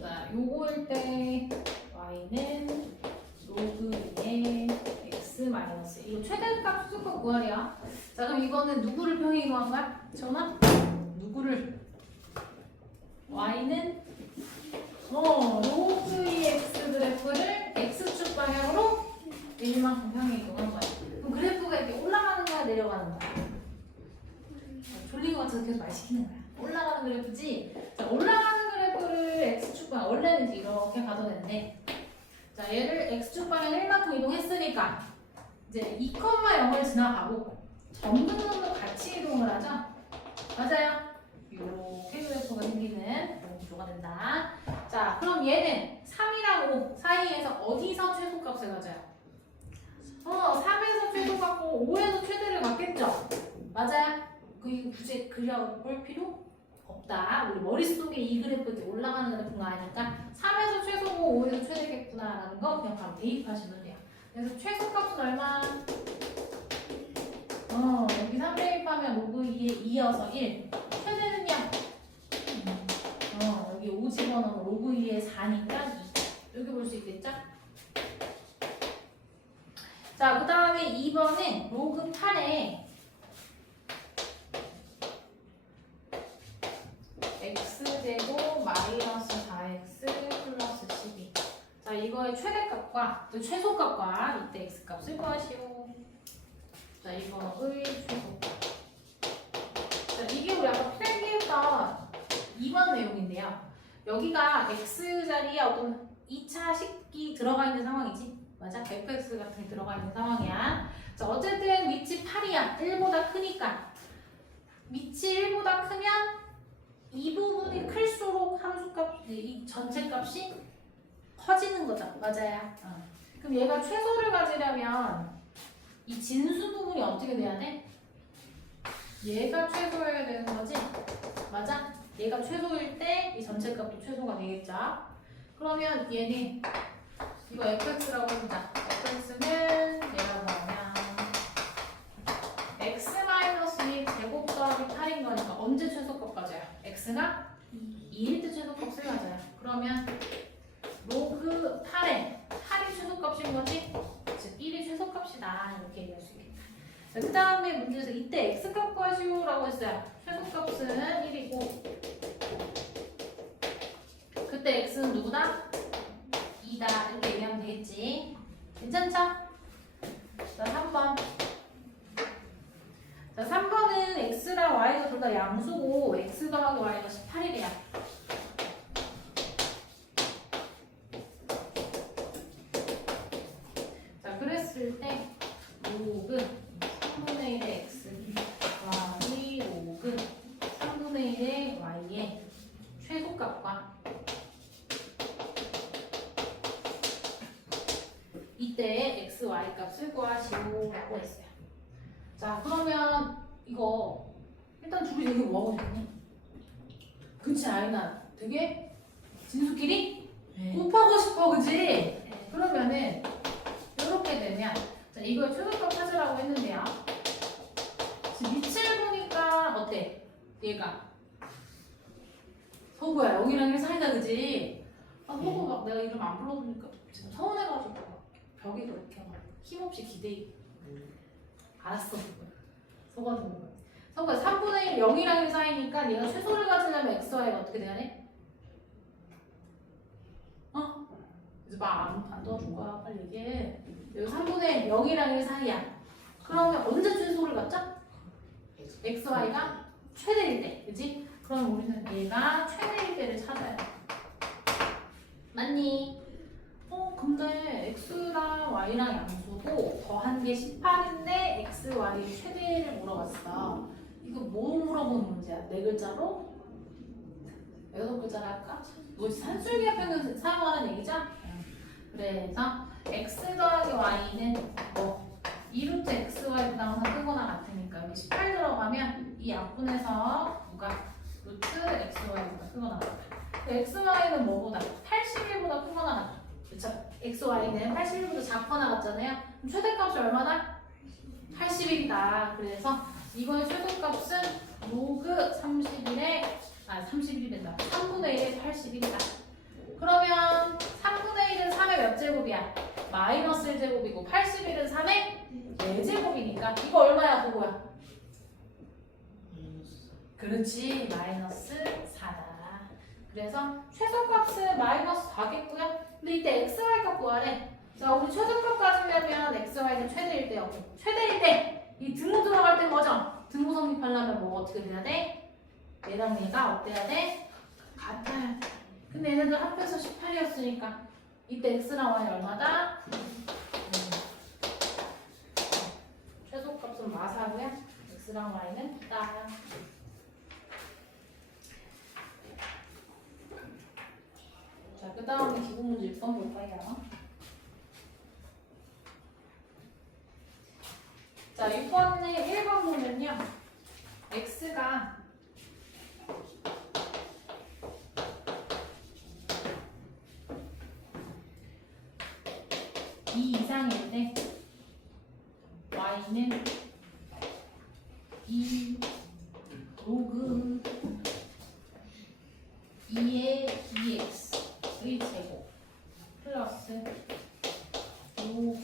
자, 요거일 때 y는 로그 2의 x 마이너스 이거 최대값 수값 구하랴. 자, 그럼 이거는 누구를 평행 이동한 거야? 전화? 누구를? y는 로그 2x 그래프를 x축 방향으로 1만큼 평행 이동한 거야. 그럼 그래프가 이렇게 올라가는 거야, 내려가는 거야? 졸린 것 같아서 계속 말 시키는 거야. 올라가는 그래프지. 자, 올라가는 그래프를 x축 방향 원래는 이렇게 가도 되는데, 자, 얘를 x축 방향 1만큼 이동했으니까 이제 2,0을 지나가고 점근으로 같이 이동을 하죠. 맞아요. 이렇게 그래프가 생기는 구조가 된다. 자, 그럼 얘는 3이랑 5 사이에서 어디서 최소값을 가져요? 3에서 최소 갖고 5에서 최대를 갖겠죠? 맞아요? 이거 굳이 그려볼 필요 없다. 우리 머릿속에 이 그래프 이렇게 올라가는 그래프가 아니니까 3에서 최소고 5에서 최대겠구나라는 거 그냥 바로 대입하시면 돼요. 그래서 최소값은 얼마? 여기 3 대입하면 로그 2에 2여서 1. 최대는요? 여기 5 집어넣으면 로그 2에 4니까 2. 여기 볼 수 있겠죠? 자, 그 다음에 2번은 로그 8에 x제곱 마이너스 4x 플러스 12. 자, 이거의 최대값과 또 최소값과 이때 x값을 구하시오. 자, 이거의 최소값. 자, 이게 우리 아까 필기했던 2번 내용인데요. 여기가 x자리에 어떤 2차 식이 들어가 있는 상황이지? 맞아? fx 같은 게 들어가 있는 상황이야. 자, 어쨌든 위치 8이야. 1보다 크니까. 위치 1보다 크면 이 부분이 클수록 함수값, 이 전체 값이 커지는 거죠. 맞아요. 그럼 얘가 최소를 가지려면 이 진수 부분이 어떻게 돼야 돼? 얘가 최소여야 되는 거지? 맞아? 얘가 최소일 때 이 전체 값도 최소가 되겠죠? 그러면 얘는 이거 fx라고 해보자. fx는 얘가 뭐냐면 x-2 제곱 더하기 8인 거니까 언제 최소값 가져요? x가 2일 때 최소값을 가져요. 그러면 로그 8에 8이 최소값인 거지? 즉 1이 최소값이다. 이렇게 얘기할 수 있겠다. 그 다음에 문제에서 이때 x값 구하시오라고 했어요. 최소값은 1이고 그때 x는 누구다? 2다. 이렇게 얘기하면 되겠지. 괜찮죠? 자, 3번. 자, 3번은 x랑 y가 둘 다 양수고 x 더하기 y가 18이래요. 자, 그랬을 때 로그 3분의 1의 x 더하기 로그 3분의 1의 y의 최소값과 이때 x, y 값을 구하시오라고 했어요. 자, 그러면 이거 일단 둘이 되게 뭐하고 싶니? 그치, 아이나 되게 진수끼리 곱하고 싶어, 그치? 네. 그러면은 이렇게 되면 자, 이걸 최소값 찾으라고 했는데요. 지금 위치를 보니까 어때? 얘가 서구야, 여기랑 1 사이다, 그치? 서구 막 내가 이름 안 불러주니까 지금 서운해가지고 벽에 그렇게 막 힘없이 기대. 알았어. 서구한테 먹어야 돼. 서구야 3분의 1 0이랑 1 사이니까 얘가 최소를 가지려면 x, y가 어떻게 돼야 돼? 그래서 막 안 도와줄 거야. 빨리 얘기해. 여기 3분의 1 0이랑 1 사이야. 그러면 언제 최소를 갖자? x, y가 최대일 때. 그치? 그럼 우리는 얘가 최대일 때를 찾아야 돼. 맞니? 근데 x랑 y랑 양수고 더한 게 18인데 x, y 최대를 물어봤어. 이거 뭐 물어보는 문제야? 네 글자로? 6글자로 할까? 뭐 산술기하 평균 사용하는 얘기죠? 그래서 x 더하기 y는 뭐 2루트 xy보다 항상 크거나 같으니까 여기 18 들어가면 이 약분에서 누가 루트 xy보다 크거나 같다. xy는 뭐보다? 81보다 크거나 같다. 그쵸? xy는 81보다 작거나 같잖아요. 그럼 최대값이 얼마나? 81이다. 그래서 이거의 최소값은 로그 31이 된다. 3분의 1의 81이다. 그러면 3분의 1은 3의 몇 제곱이야? 마이너스 1제곱이고 81은 3의 4제곱이니까 이거 얼마야 그거야? 그렇지, 마이너스 4다. 그래서 최소값은 마이너스 4겠고요. 근데 이때 xy 값 구하래. 자, 우리 최소값 가지려면 xy는 최대일 때였고 최대일 때 이 등호 들어갈 때 뭐죠? 등호 성립하려면 뭐 어떻게 돼야 돼? 얘랑 얘가 어때야 돼? 같아야 돼. 근데 얘네들 합해서 18이었으니까 이때 x랑 y 얼마다? 최소값은 마사고요. x랑 y는 딱. 그 다음에 기본 문제 6번 볼까요? 자, 6번에 1번 보면요. x가 2 이상일 때 y는 2 로그 2의 2x의 제곱 플러스 로그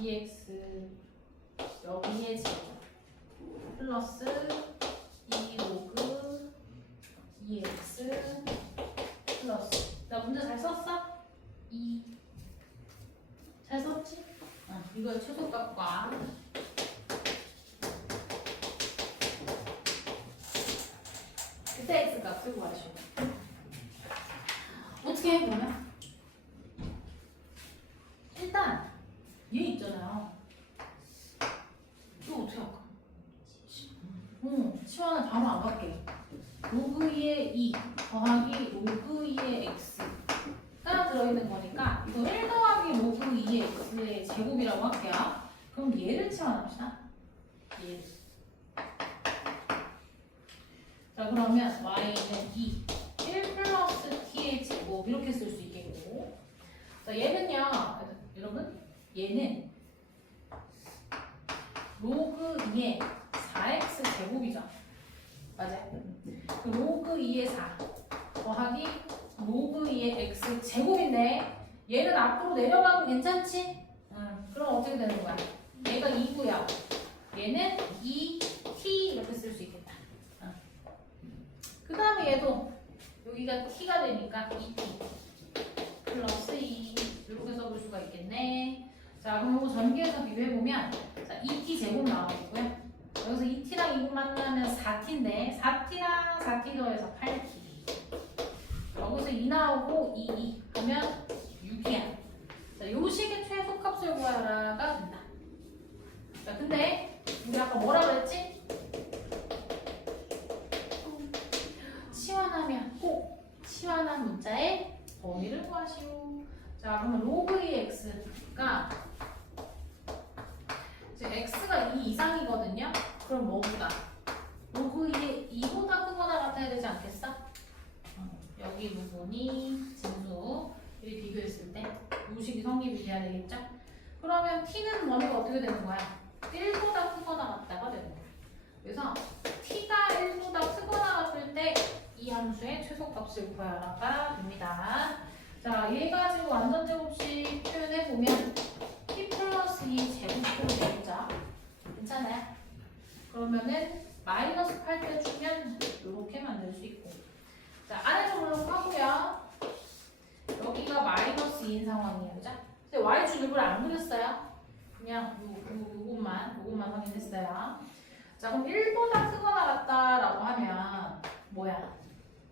2x 여기의 제곱 플러스 2 로그 2x 플러스 나 문제 잘 썼어? 2 잘 썼지? 이거의 최소값과 그때 x값을 구하시오. 어떻게 해 보면 일단 얘 있잖아요. 이거 어떻게 할까? 치환을 바로 안 갈게. 로그 2의 2 더하기 로그 2의 x가 들어있는 거니까 이거 1 더하기 로그 2의 x의 제곱이라고 할게요. 그럼 얘를 치환합시다. 얘. 자 그러면 y는 2 1 플러스 t의 제곱 이렇게 쓸 수 있겠고 자 얘는요 여러분 얘는 로그 2의 4x 제곱이죠. 맞아요. 그 로그 2의 4 더하기 로그 2의 x 제곱인데 얘는 앞으로 내려가도 괜찮지? 그럼 어떻게 되는 거야? 얘가 2고요. 얘는 2t 이렇게 쓸 수 있겠다. 그 다음에 얘도 여기가 t가 되니까 2t 플러스 2 이렇게 써볼 수가 있겠네. 자 그럼 이거 전개해서 비교해보면 자 2t 제곱 나오고요. 여기서 2t랑 2고 만나면 4t인데 4t랑 4t 더해서 8t 여기서 2 나오고 2 하면 6이야. 자 요식의 최소값을 구하라가 된다. 자 근데 우리 아까 뭐라 그랬지? 치환하면 꼭 치환한 문자의 범위를 구하시오. 자 그러면 로그 2x가 지금 x가 2 이상이거든요. 그럼 뭐보다? 로그 2의 2보다 크거나 같아야 되지 않겠어? 여기 부분이 진수 이 비교했을 때 요식이 성립이 돼야 되겠죠? 그러면 t는 범위가 어떻게 되는 거야? 1보다 크거나 같다가 되는 거야. 그래서 t가 1보다 크거나 같을 때 이 함수의 최소값을 구하라가 됩니다. 자, 얘 가지고 완전제곱식 표현해보면 t 플러스 2 제곱으로 되겠죠? 괜찮아요? 그러면은 마이너스 8대 주면 이렇게 만들 수 있고 자, 안에서 하고요. 여기가 마이너스 2인 상황이에요. 그죠? 근데 y축 일부러 안 그렸어요. 그냥 요것만 확인했어요. 자, 그럼 1보다 크거나 같다라고 하면 뭐야?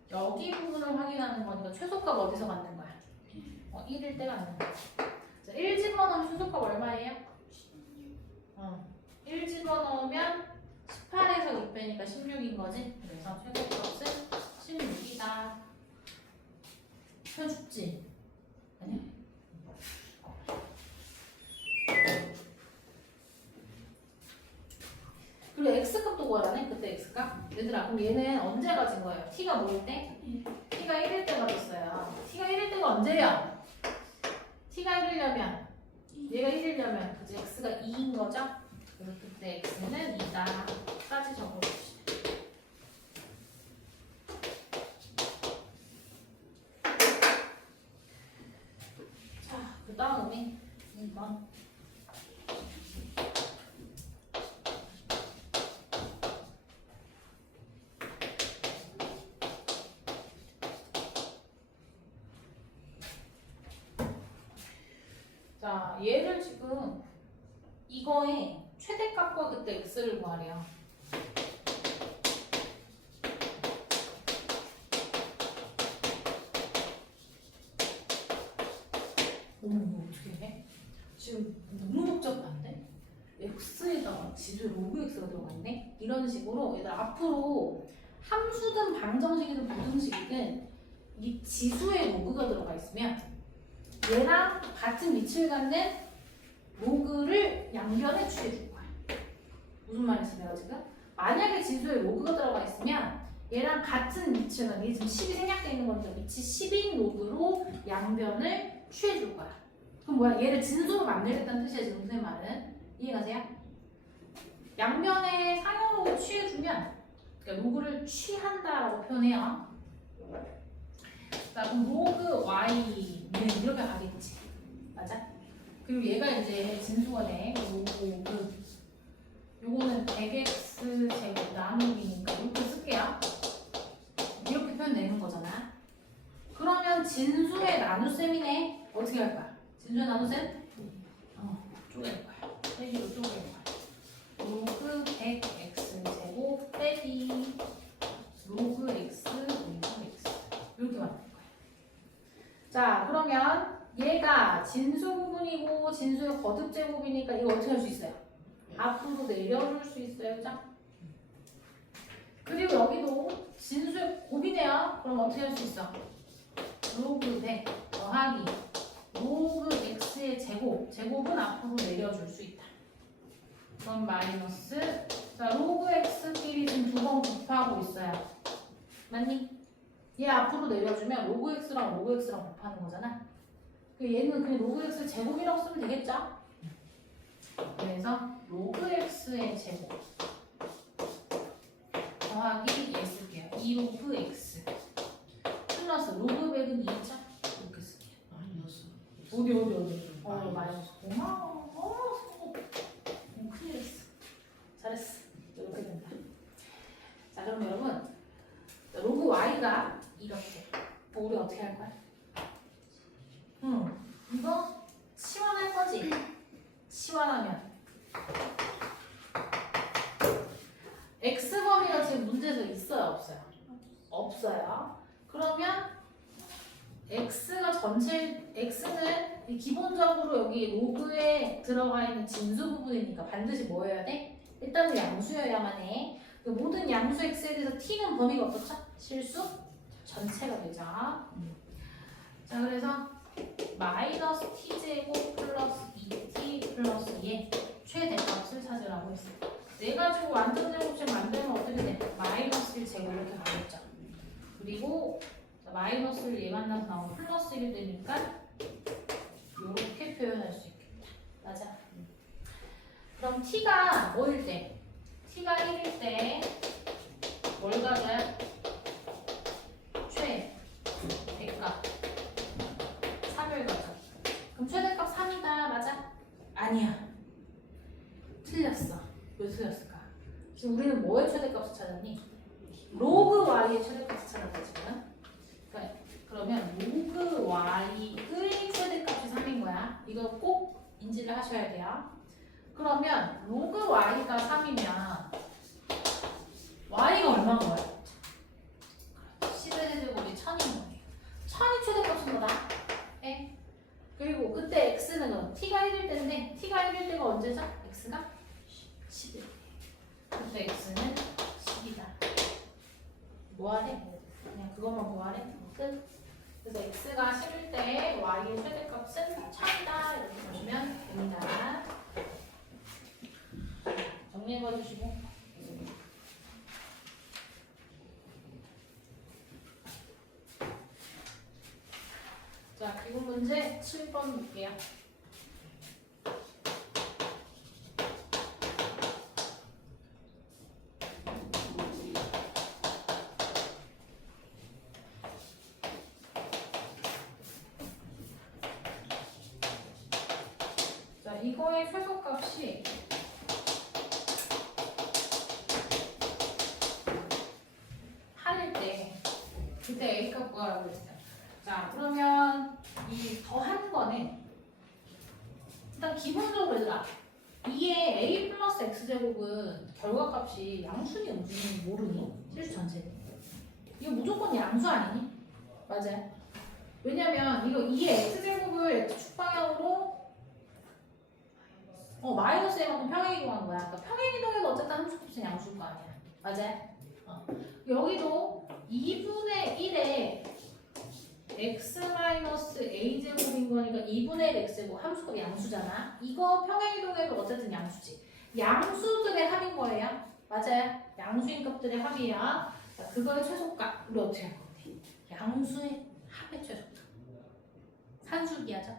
여기 부분을 확인하는 거니까 최소값 어디서 갖는 거야? 1일 때 갖는 거야. 자, 1 집어넣으면 최소값 얼마예요? 1 집어넣으면 18에서 6 빼니까 16인 거지? 그래서 최소값은 16이다. 표 죽지? 아니? 그리고 x값도 구하라네? 그때 x값? 얘들아 그럼 얘는 언제 가진 거예요? t가 뭐일 때? t가 1일 때 가졌어요. t가 1일 때가 언제야? t가 1이려면 얘가 1이려면 그치? x가 2인 거죠? 그래서 그때 x는 2다 까지 적어봅시다. 자, 그 다음에 2번 자, 얘를 지금 이거의 최대값과 그때 x를 구하래요. 어머, 어떻게 해? 지금 너무 복잡한데? x에다가 지수에 로그 x가 들어가 있네? 이런 식으로 얘들 앞으로 함수든 방정식이든 부등식이든 이 지수에 로그가 들어가 있으면 얘랑 같은 위치를 갖는 로그를 양변에 취해줄 거야. 무슨 말인지 내가 지금? 만약에 지수에 로그가 들어가 있으면 얘랑 같은 위치가 이게 지금 10이 생략되어 있는 거니까 위치 10인 로그로 양변을 취해줄 거야. 그럼 뭐야? 얘를 진수로 만들겠다는 뜻이야 지금 선생님 말은. 이해가세요? 양변에 상형로그 취해주면 그러니까 로그를 취한다라고 표현해요. 자, 그럼 로그 y는 이렇게 가겠지. 맞아? 그리고 얘가 이제 진수가 돼. 로그 요거는 100x 제곱 나누기니까 이렇게 쓸게요. 이렇게 표현되는 거잖아. 그러면 진수의 나눗셈이네. 어떻게 할 거야? 진수의 나눗셈? 쪼갤 거야. 빼기로 쪼갤 거야. 로그 100x 제곱 빼기 로그 x 로그 x 이렇게 만들 거야. 자, 그러면 얘가 진수 부분이고 진수의 거듭 제곱이니까 이거 어떻게 할 수 있어요? 앞으로 내려줄 수 있어요, 자. 그리고 여기도 진수의 곱이네요. 그럼 어떻게 할 수 있어? 로그 100 더하기 로그 x의 제곱. 제곱은 앞으로 내려줄 수 있다. 그럼 마이너스. 자, 로그 x끼리 지금 두 번 곱하고 있어요. 맞니? 얘 앞으로 내려주면 로그 x랑 로그 x랑 곱하는 거잖아. 얘는 그냥 로그 x 제곱이라고 쓰면 되겠죠? 그래서 로그 x의 제곱 더하기 얘 쓸게요. 2로그 x 플러스 로그 100은 2죠? 이렇게 쓸게요. 마이너스. 어디? 마이너스. 고마워. 큰일 했어. 잘했어. 이렇게 된다. 자, 그럼 여러분 로그 y가 이렇게. 우리 어떻게 할 거야? 이거 치환할 거지? 치환하면 x범위가 지금 문제에서 있어요? 없어요? 없어요. 그러면 x가 전체 x는 기본적으로 여기 로그에 들어가 있는 진수 부분이니까 반드시 뭐 해야 돼? 일단은 양수여야만 해. 그 모든 양수 x에 대해서 t는 범위가 어떻죠? 실수? 전체가 되죠. 자, 그래서 마이너스 t제곱 플러스 2t 플러스 얘 최대값을 찾으라고 했어요. 네 가지고 완전 제곱식 만들면 어떻게 돼? 마이너스 1제곱 이렇게 나오겠죠. 그리고 마이너스를 얘 만나서 나오면 플러스 1이 되니까 이렇게 표현할 수 있겠다. 맞아. 그럼 t가 뭐일 때? t가 1일 때 뭘 가져야? 최대값 3을 가져. 그럼 최대값 3이다. 맞아? 아니야. 틀렸어. 왜 틀렸을까? 지금 우리는 뭐의 최대값을 찾았니? 로그 y의 최대값을 찾았다 지금. 그러면 로그 y의 최대값이 3인 거야. 이거 꼭 인지를 하셔야 돼요. 그러면 로그 y가 3이면 y가 얼마인 거야? 11의 제곱이 1000인 거예요. 1000이 최대값인 거다. 네? 그리고 그때 x는 t가 1일 때인데 t가 1일 때가 언제죠? x가 11. 그때 x는 10이다. 뭐하래? 그냥 그것만 뭐하래? 끝. 그래서 x가 10일 때 y의 최대값은 1000이다. 이렇게 보시면 됩니다. 정리해봐 주시고. 자, 기본 문제 7번 볼게요. 자, 이거의 최소값이 할일 때 그때 A값 구하라고 했어요. 자, 그러면 이 더한 거는 일단 기본적으로 얘들아 2의 A 플러스 X제곱은 결과값이 양수니 음수니 모르니? 실수 전체 이거 무조건 양수 아니니? 맞아요. 왜냐면 이거 2의 X제곱을 X축 방향으로 마이너스 A만큼 평행이동한 거야. 그러니까 평행이동해도 어쨌든 함수 값은 양수일 거 아니야. 맞아요? 여기도 2분의 1에 x-a 제곱인 거니까 2분의 1 x제곱 함수값 양수잖아. 이거 평행이동해도 어쨌든 양수지. 양수들의 합인 거예요. 맞아요. 양수인 값들의 합이야. 자, 그거의 최소값 우리 어떻게 할 건데? 양수의 합의 최소값. 산술기하죠.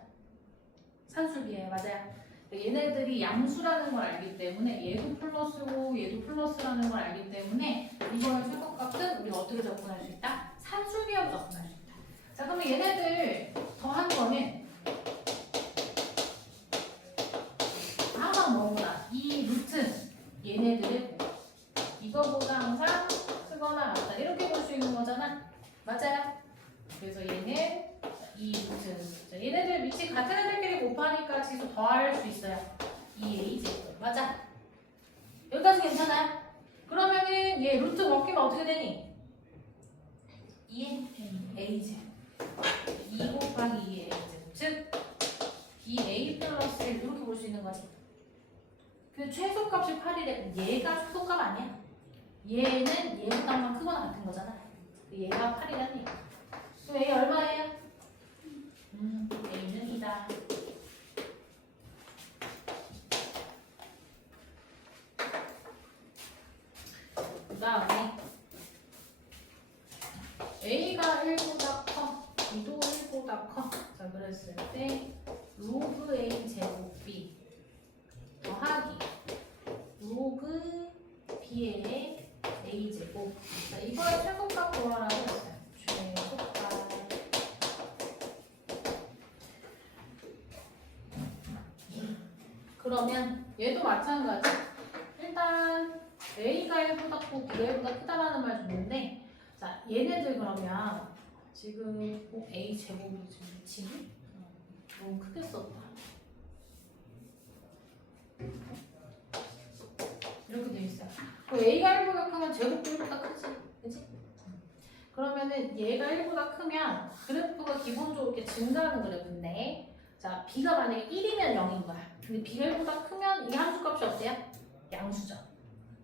산술기예요. 맞아요. 얘네들이 양수라는 걸 알기 때문에 얘도 플러스고 얘도 플러스라는 걸 알기 때문에 이거의 최소값은 우리가 어떻게 접근할 수 있다? 산술기하고 접근할 수 있다. 자, 그러면 얘네들 더한 거는 항상 뭐보다 이 루트는 얘네들의 이거보다 항상 크거나 같다 이렇게 볼 수 있는 거잖아. 맞아요. 그래서 얘는 이 루트. 자, 얘네들 위치 같은 애들끼리 곱하니까 지수 더할 수 있어요. 2a 제곱. 맞아. 여기까지 괜찮아요? 그러면은 얘 루트 바뀌면 어떻게 되니? 2a 제곱. 2 곱하기 2a 제곱. 즉 2a 플러스 1 이렇게 볼 수 있는 거지. 그 최소값이 8이래. 얘가 최소값 아니야? 얘는 얘보다만 크거나 같은 거잖아. 얘가 8이라는 얘기야. 그럼 얘 얼마예요? A는 2다. 그 다음에 A가 1보다 커, B도 1보다 커. 자, 그랬을 때 로그 A 제곱 B 더하기 로그 B의 A 제곱. 자, 이거의 최소값 구하라고 했어요. 최소값. 그러면 얘도 마찬가지. 일단 A가 1보다 크고 B가 1보다 크다라는 말 줬는데, 자, 얘네들 그러면 지금 A 제곱이 지금 미치니? 너무 크게 썼다. 이렇게 돼 있어요. A가 1보다 크면 제곱도 1보다 크지, 그치? 그러면은 얘가 1보다 크면 그래프가 기본적으로 이렇게 증가하는 그래프인데, 자, B가 만약에 1이면 0인 거야. 근데 B가 1보다 크면 이 함수값이 어때요? 양수죠.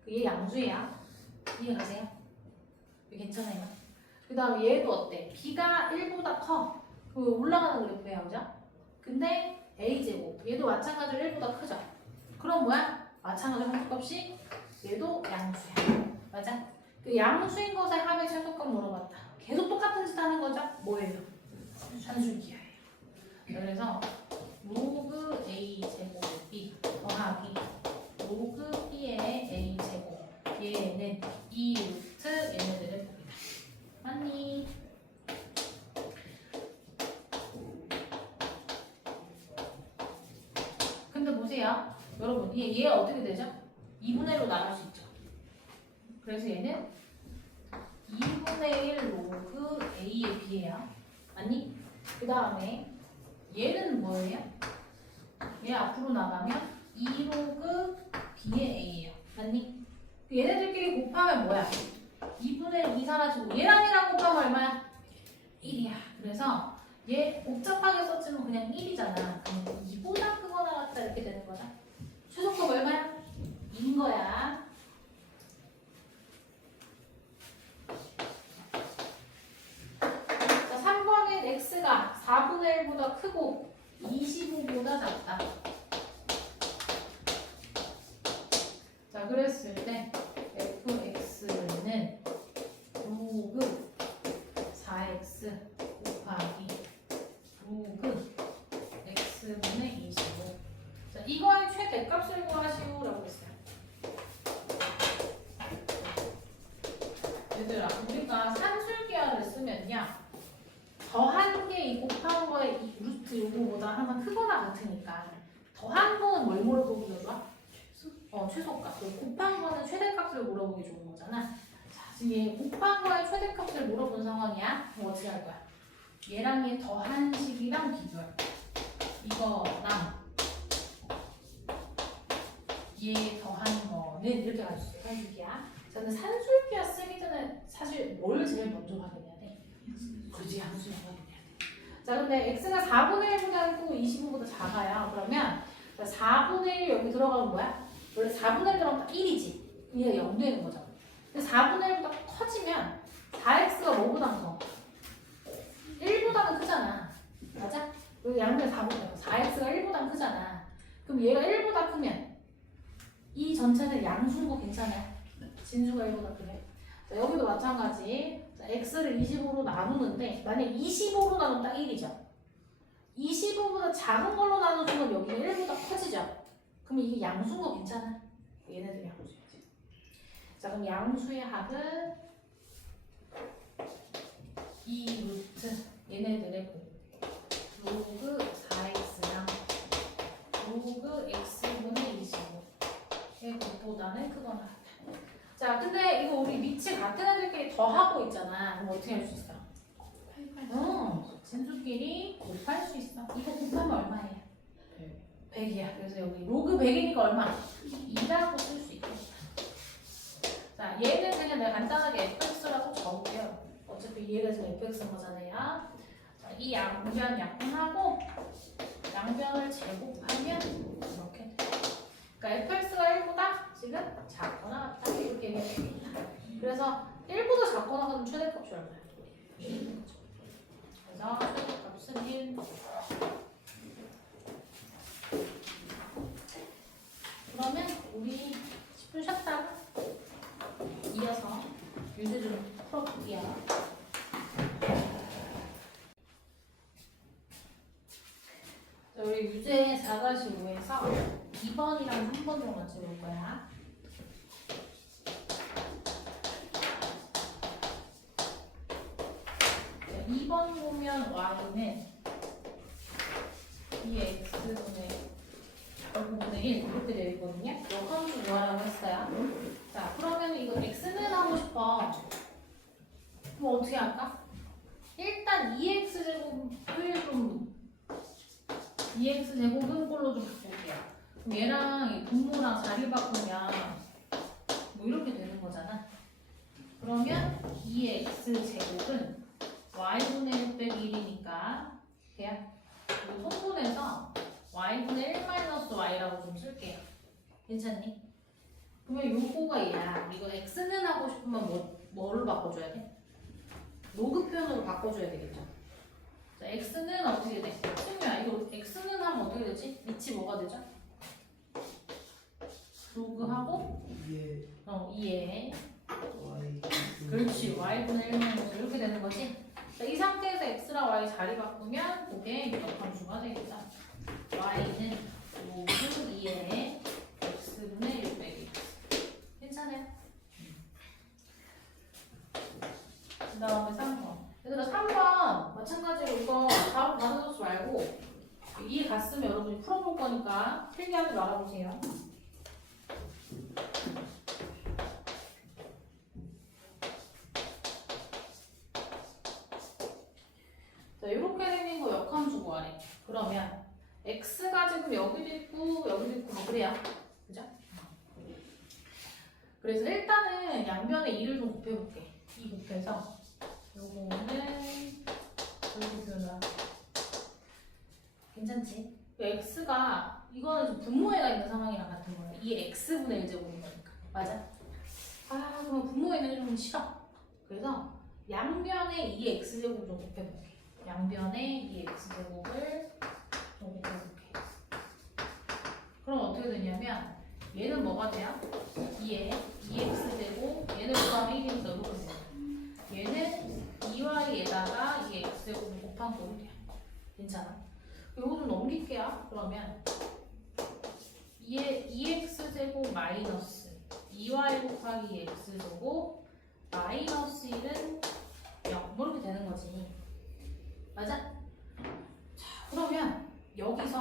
얘 양수야. 이해가세요? 괜찮아요? 그 다음 얘도 어때? B가 1보다 커. 그럼 올라가는 그래프예요, 그죠? 근데 A제곱. 얘도 마찬가지로 1보다 크죠? 그럼 뭐야? 마찬가지로 함수값이 얘도 양수야. 맞아? 그 양수인 것의 합의 최소값 물어봤다. 계속 똑같은 짓 하는 거죠? 뭐예요? 산술기하예요. 그래서 로그 A 제곱 B 더하기 로그 B의 A 제곱. 얘는 이 루트 얘네들을 봅니다. 맞니? 근데 보세요. 여러분, 얘 어떻게 되죠? 2분의 1로 나갈 수 있죠. 그래서 얘는 2분의 1 로그 A의 B예요. 맞니? 그 다음에 얘는 뭐예요? 얘 앞으로 나가면 2 로그 B의 A예요. 맞니? 얘네들끼리 곱하면 뭐야? 2분의 2 사라지고 얘랑 얘랑 곱하면 얼마야? 1이야. 그래서 얘 복잡하게 썼지만 그냥 1이잖아. 그럼 2보다 크거나 같다 이렇게 되는 거다. 최소값 얼마야? 2인 거야. 자, 3번엔 x가 4분의 1보다 크고 25보다 작다. 자, 그랬을 때 fx는 로그 4x 곱하기 로그 x분의 25. 자, 이거의 최대값을 구하시오라고 했어요. 얘들아, 우리가 산술기하를 쓰면요, 더한 게 이 곱한 거의 이 루트 요거보다 항상 크거나 같으니까 더한 거는 뭘 물어보기가 좋아? 최소값. 곱한 거는 최대값을 물어보기 좋은 거잖아. 자, 지금 얘 곱한 거의 최대값을 물어본 상황이야. 그럼 어떻게 할 거야? 얘랑 얘 더한 식이랑 비교해. 이거랑 얘 더한 거는 이렇게 가져있어. 산술기야. 저는 산술기야 쓰기 전에 사실 뭘 제일 먼저 확인해야 돼? 그지, 양수 확인해야 돼. 자, 근데 x가 4분의 1보다 크고 25보다 작아요. 그러면 4분의 1 여기 들어가면 뭐야? 원래 4분의 1 들어가면 1이지. 얘가 0 되는 거죠. 근데 4분의 1보다 커지면 4x가 뭐보다 커? 1보다는 양변 4보다 4x가 1보다 크잖아. 그럼 얘가 1보다 크면 이 전체는 양수인 거 괜찮아요? 진수가 1보다 크면. 자, 여기도 마찬가지. 자, x를 25로 나누는데 만약 25로 나누면 딱 1이죠. 25보다 작은 걸로 나눠주면 여기가 1보다 커지죠. 그럼 이게 양수인 거 괜찮아? 얘네들 양수야지. 자, 그럼 양수의 합은 2 루트 얘네들의 곱 로그 4x랑 로그 x분의 25의 곱보다는 크거나 같다. 자, 근데 이거 우리 밑이 같은 애들끼리 더하고 있잖아. 그럼 어떻게 할 수 있어? 진수끼리 곱할 수 있어. 이거 곱하면 얼마예요? 100이야. 그래서 여기 로그 100이니까 얼마? 2라고 쓸 수 있겠다. 자, 얘는 그냥 내가 간단하게 fx라고 적을게요. 어차피 얘가 지금 fx인 거잖아요. 자, 이 양변 약분하고 양변을 제곱하면 이렇게 돼. 그러니까 fx가 1보다 지금 작거나 같다. 이렇게 얘기해야 되겠다. 그래서 1보다 작거나 같은 최대값이 얼마야? 그래서 최대값은 1. 그러면 우리 10분 쉬었다가 이어서 유제 좀 풀어볼게요. 자, 우리 유제 4-5에서 2번이랑 3번 정도 찍을 거야. 자, 2번 보면 y는 2x분의 1 이렇게 되어 있거든요. 역함수 구하라고 했어요. 자, 그러면 이거 x는 하고 싶어. 그럼 어떻게 할까? 일단 2x제곱을 좀 2x제곱은 걸로 좀 바꿀게요. 그럼 얘랑 이 분모랑 자리 바꾸면 뭐 이렇게 되는 거잖아. 그러면 2x제곱은 y분의 1 빼기 1이니까 돼요. 그리고 통분해서 y분의 1 마이너스 y라고 좀 쓸게요. 괜찮니? 그러면 요거가 얘야. 이거 x는 하고 싶으면 뭐를 바꿔줘야 돼? 로그 표현으로 바꿔줘야 되겠죠. 자, x는 어떻게 돼? 승유야. 이거 x는 하면 어떻게 되지? 밑이 뭐가 되죠? 로그하고 2에 y 그렇지. y분의 1 마이너스 이렇게 되는 거지. 자, 이 상태에서 x랑 y 자리 바꾸면 그게 역함수가 되겠다. y는 로그 2에 x분의 1 빼기 괜찮아요? 그 다음에 3번. 그래서 3번 마찬가지로 이거 바로 받아놓지 말고 이해 갔으면 여러분이 풀어볼 거니까 필기하지 말아보세요. 자, 이렇게 생긴 거 역함수 구하래. 그러면 x가 지금 여기도 있고 여기도 있고 뭐 그래요. 그죠? 그래서 일단은 양변에 2를 좀 곱해볼게. 2 곱해서 요거는 이렇게 표현을 괜찮지? x가 이거는 좀 분모에가 있는 상황이랑 같은 거야. 이 x분의 1제곱인 거니까. 맞아? 아, 그럼 분모에는 좀 싫어. 그래서 양변에 2x제곱을 좀 곱해볼게. 양변에 2x제곱을 좀 곱해볼게. 그럼 어떻게 되냐면 얘는 뭐가 돼요? 2에 2x제곱 얘는 곱하면 1이니까 이렇게 돼요. 얘는 2y에다가 2x제곱을 곱한 꼴이 돼요. 괜찮아? 이거 좀 넘길게요. 그러면 2x제곱 마이너스 2y 곱하기 x제곱 마이너스 1은 0 뭐 이렇게 되는 거지. 맞아? 자, 그러면 여기서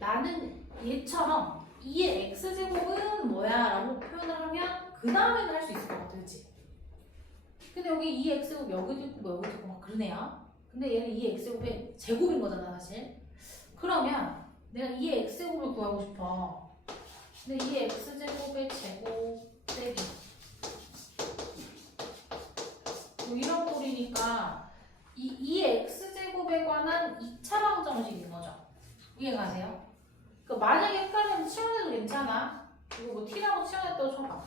나는 얘처럼 2의 x제곱은 뭐야? 라고 표현을 하면 그 다음에는 할 수 있을 것 같아. 그치? 근데 여기 2x제곱 여기도 있고 뭐 여기도 있고 막 그러네요. 근데 얘는 2x제곱의 제곱인 거잖아 사실. 그러면 내가 2의 x제곱을 구하고 싶어. 근데 2의 x제곱의 제곱 빼기 뭐 이런 꼴이니까 이 x제곱에 관한 2차 방정식인 거죠. 이해가세요? 그러니까 만약에 헷갈리면 치워내도 괜찮아. 이거 뭐 t라고 치워냈다고 쳐봐.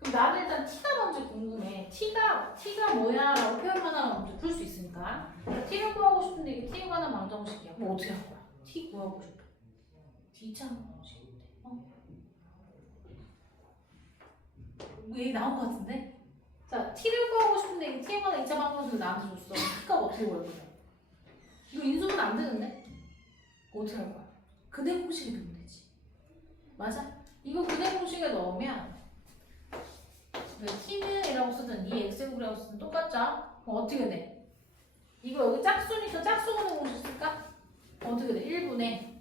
그럼 나는 일단 t가 먼저 궁금해. t가 뭐야? 라고 표현만 하면 먼저 풀 수 있으니까. t를 구하고 싶은데 이게 t에 관한 방정식 방정식이야. 뭐 어떻게 할 거야? t 구하고 싶어. D차 방정식인데. 왜 나온 거 같은데? 자, t를 구하고 싶은데 t에 관한 2차 방정식을 나한테 줬어. t값 어떻게 구할 거야? 이거 인수분 안 되는데? 어떻게 할 거야? 그대 공식에 넣으면 되지. 맞아? 이거 그대 공식에 넣으면 t는 이라고 쓰든 이 x제곱이라고 쓰든 똑같죠? 그럼 어떻게 돼? 이거 여기 짝수니까 짝수 그대 공식 쓸까? 어떻게 돼? 1분의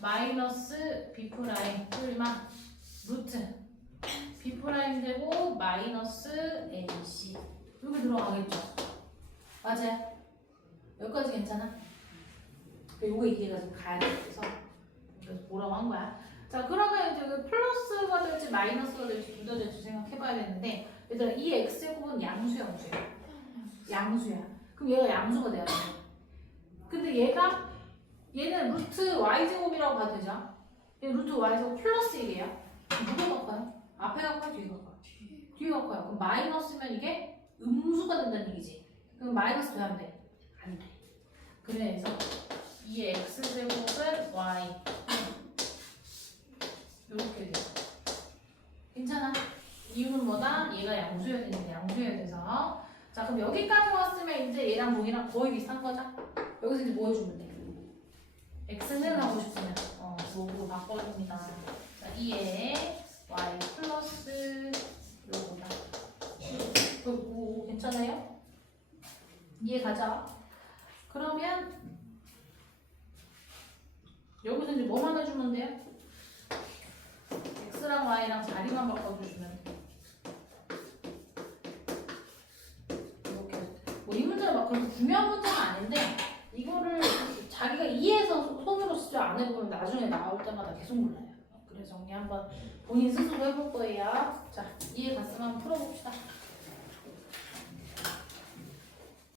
마이너스 b 프라임 뿔마 루트 b 프라임 제곱 마이너스 ac 이렇게 들어가겠죠? 맞아요? 여기까지 괜찮아? 요거 이해가 좀 가야 돼. 그래서 뭐라고 한 거야? 자, 그러면 이제 그 플러스가 될지 마이너스가 될지 둘 다 될지 생각해봐야 되는데, 얘들아, 이 x제곱은 양수야, 양수야? 양수야. 그럼 얘가 양수가 돼야 돼. 근데 얘는 루트 y제곱이라고 봐도 되죠? 얘 루트 y제곱 플러스 1이에요. 누가 갈까요? 앞에 갈까요? 뒤에 갈까요? 뒤에 갈까요? 그럼 마이너스면 이게 음수가 된다는 얘기지. 그럼 마이너스 돼야 안 돼? 안 돼. 그래서 이 x제곱은 y 이렇게 돼. 괜찮아? 이유는 뭐다? 얘가 양수여야 되는데 양수여야 돼서 자 그럼 여기까지 왔으면 이제 얘랑 동이랑 거의 비슷한 거죠? 여기서 이제 뭐 해주면 돼? x는 하고 싶으면 로그로 바꿔줍니다. 자 2에 y 플러스 로그다. 괜찮아요? 이해 가자. 그러면 여기서 이제 뭐만 해주면 돼요? x랑 y랑 자리만 바꿔주시면 돼. 이렇게. 뭐 이 문제는 막 그렇게 중요한 문제는 아닌데 이거를 자기가 이해해서 손으로 직접 안 해보면 나중에 나올 때마다 계속 몰라요. 그래서 정리 한번 본인 스스로 해볼 거예요. 자, 이해 갔으면 한번 풀어봅시다.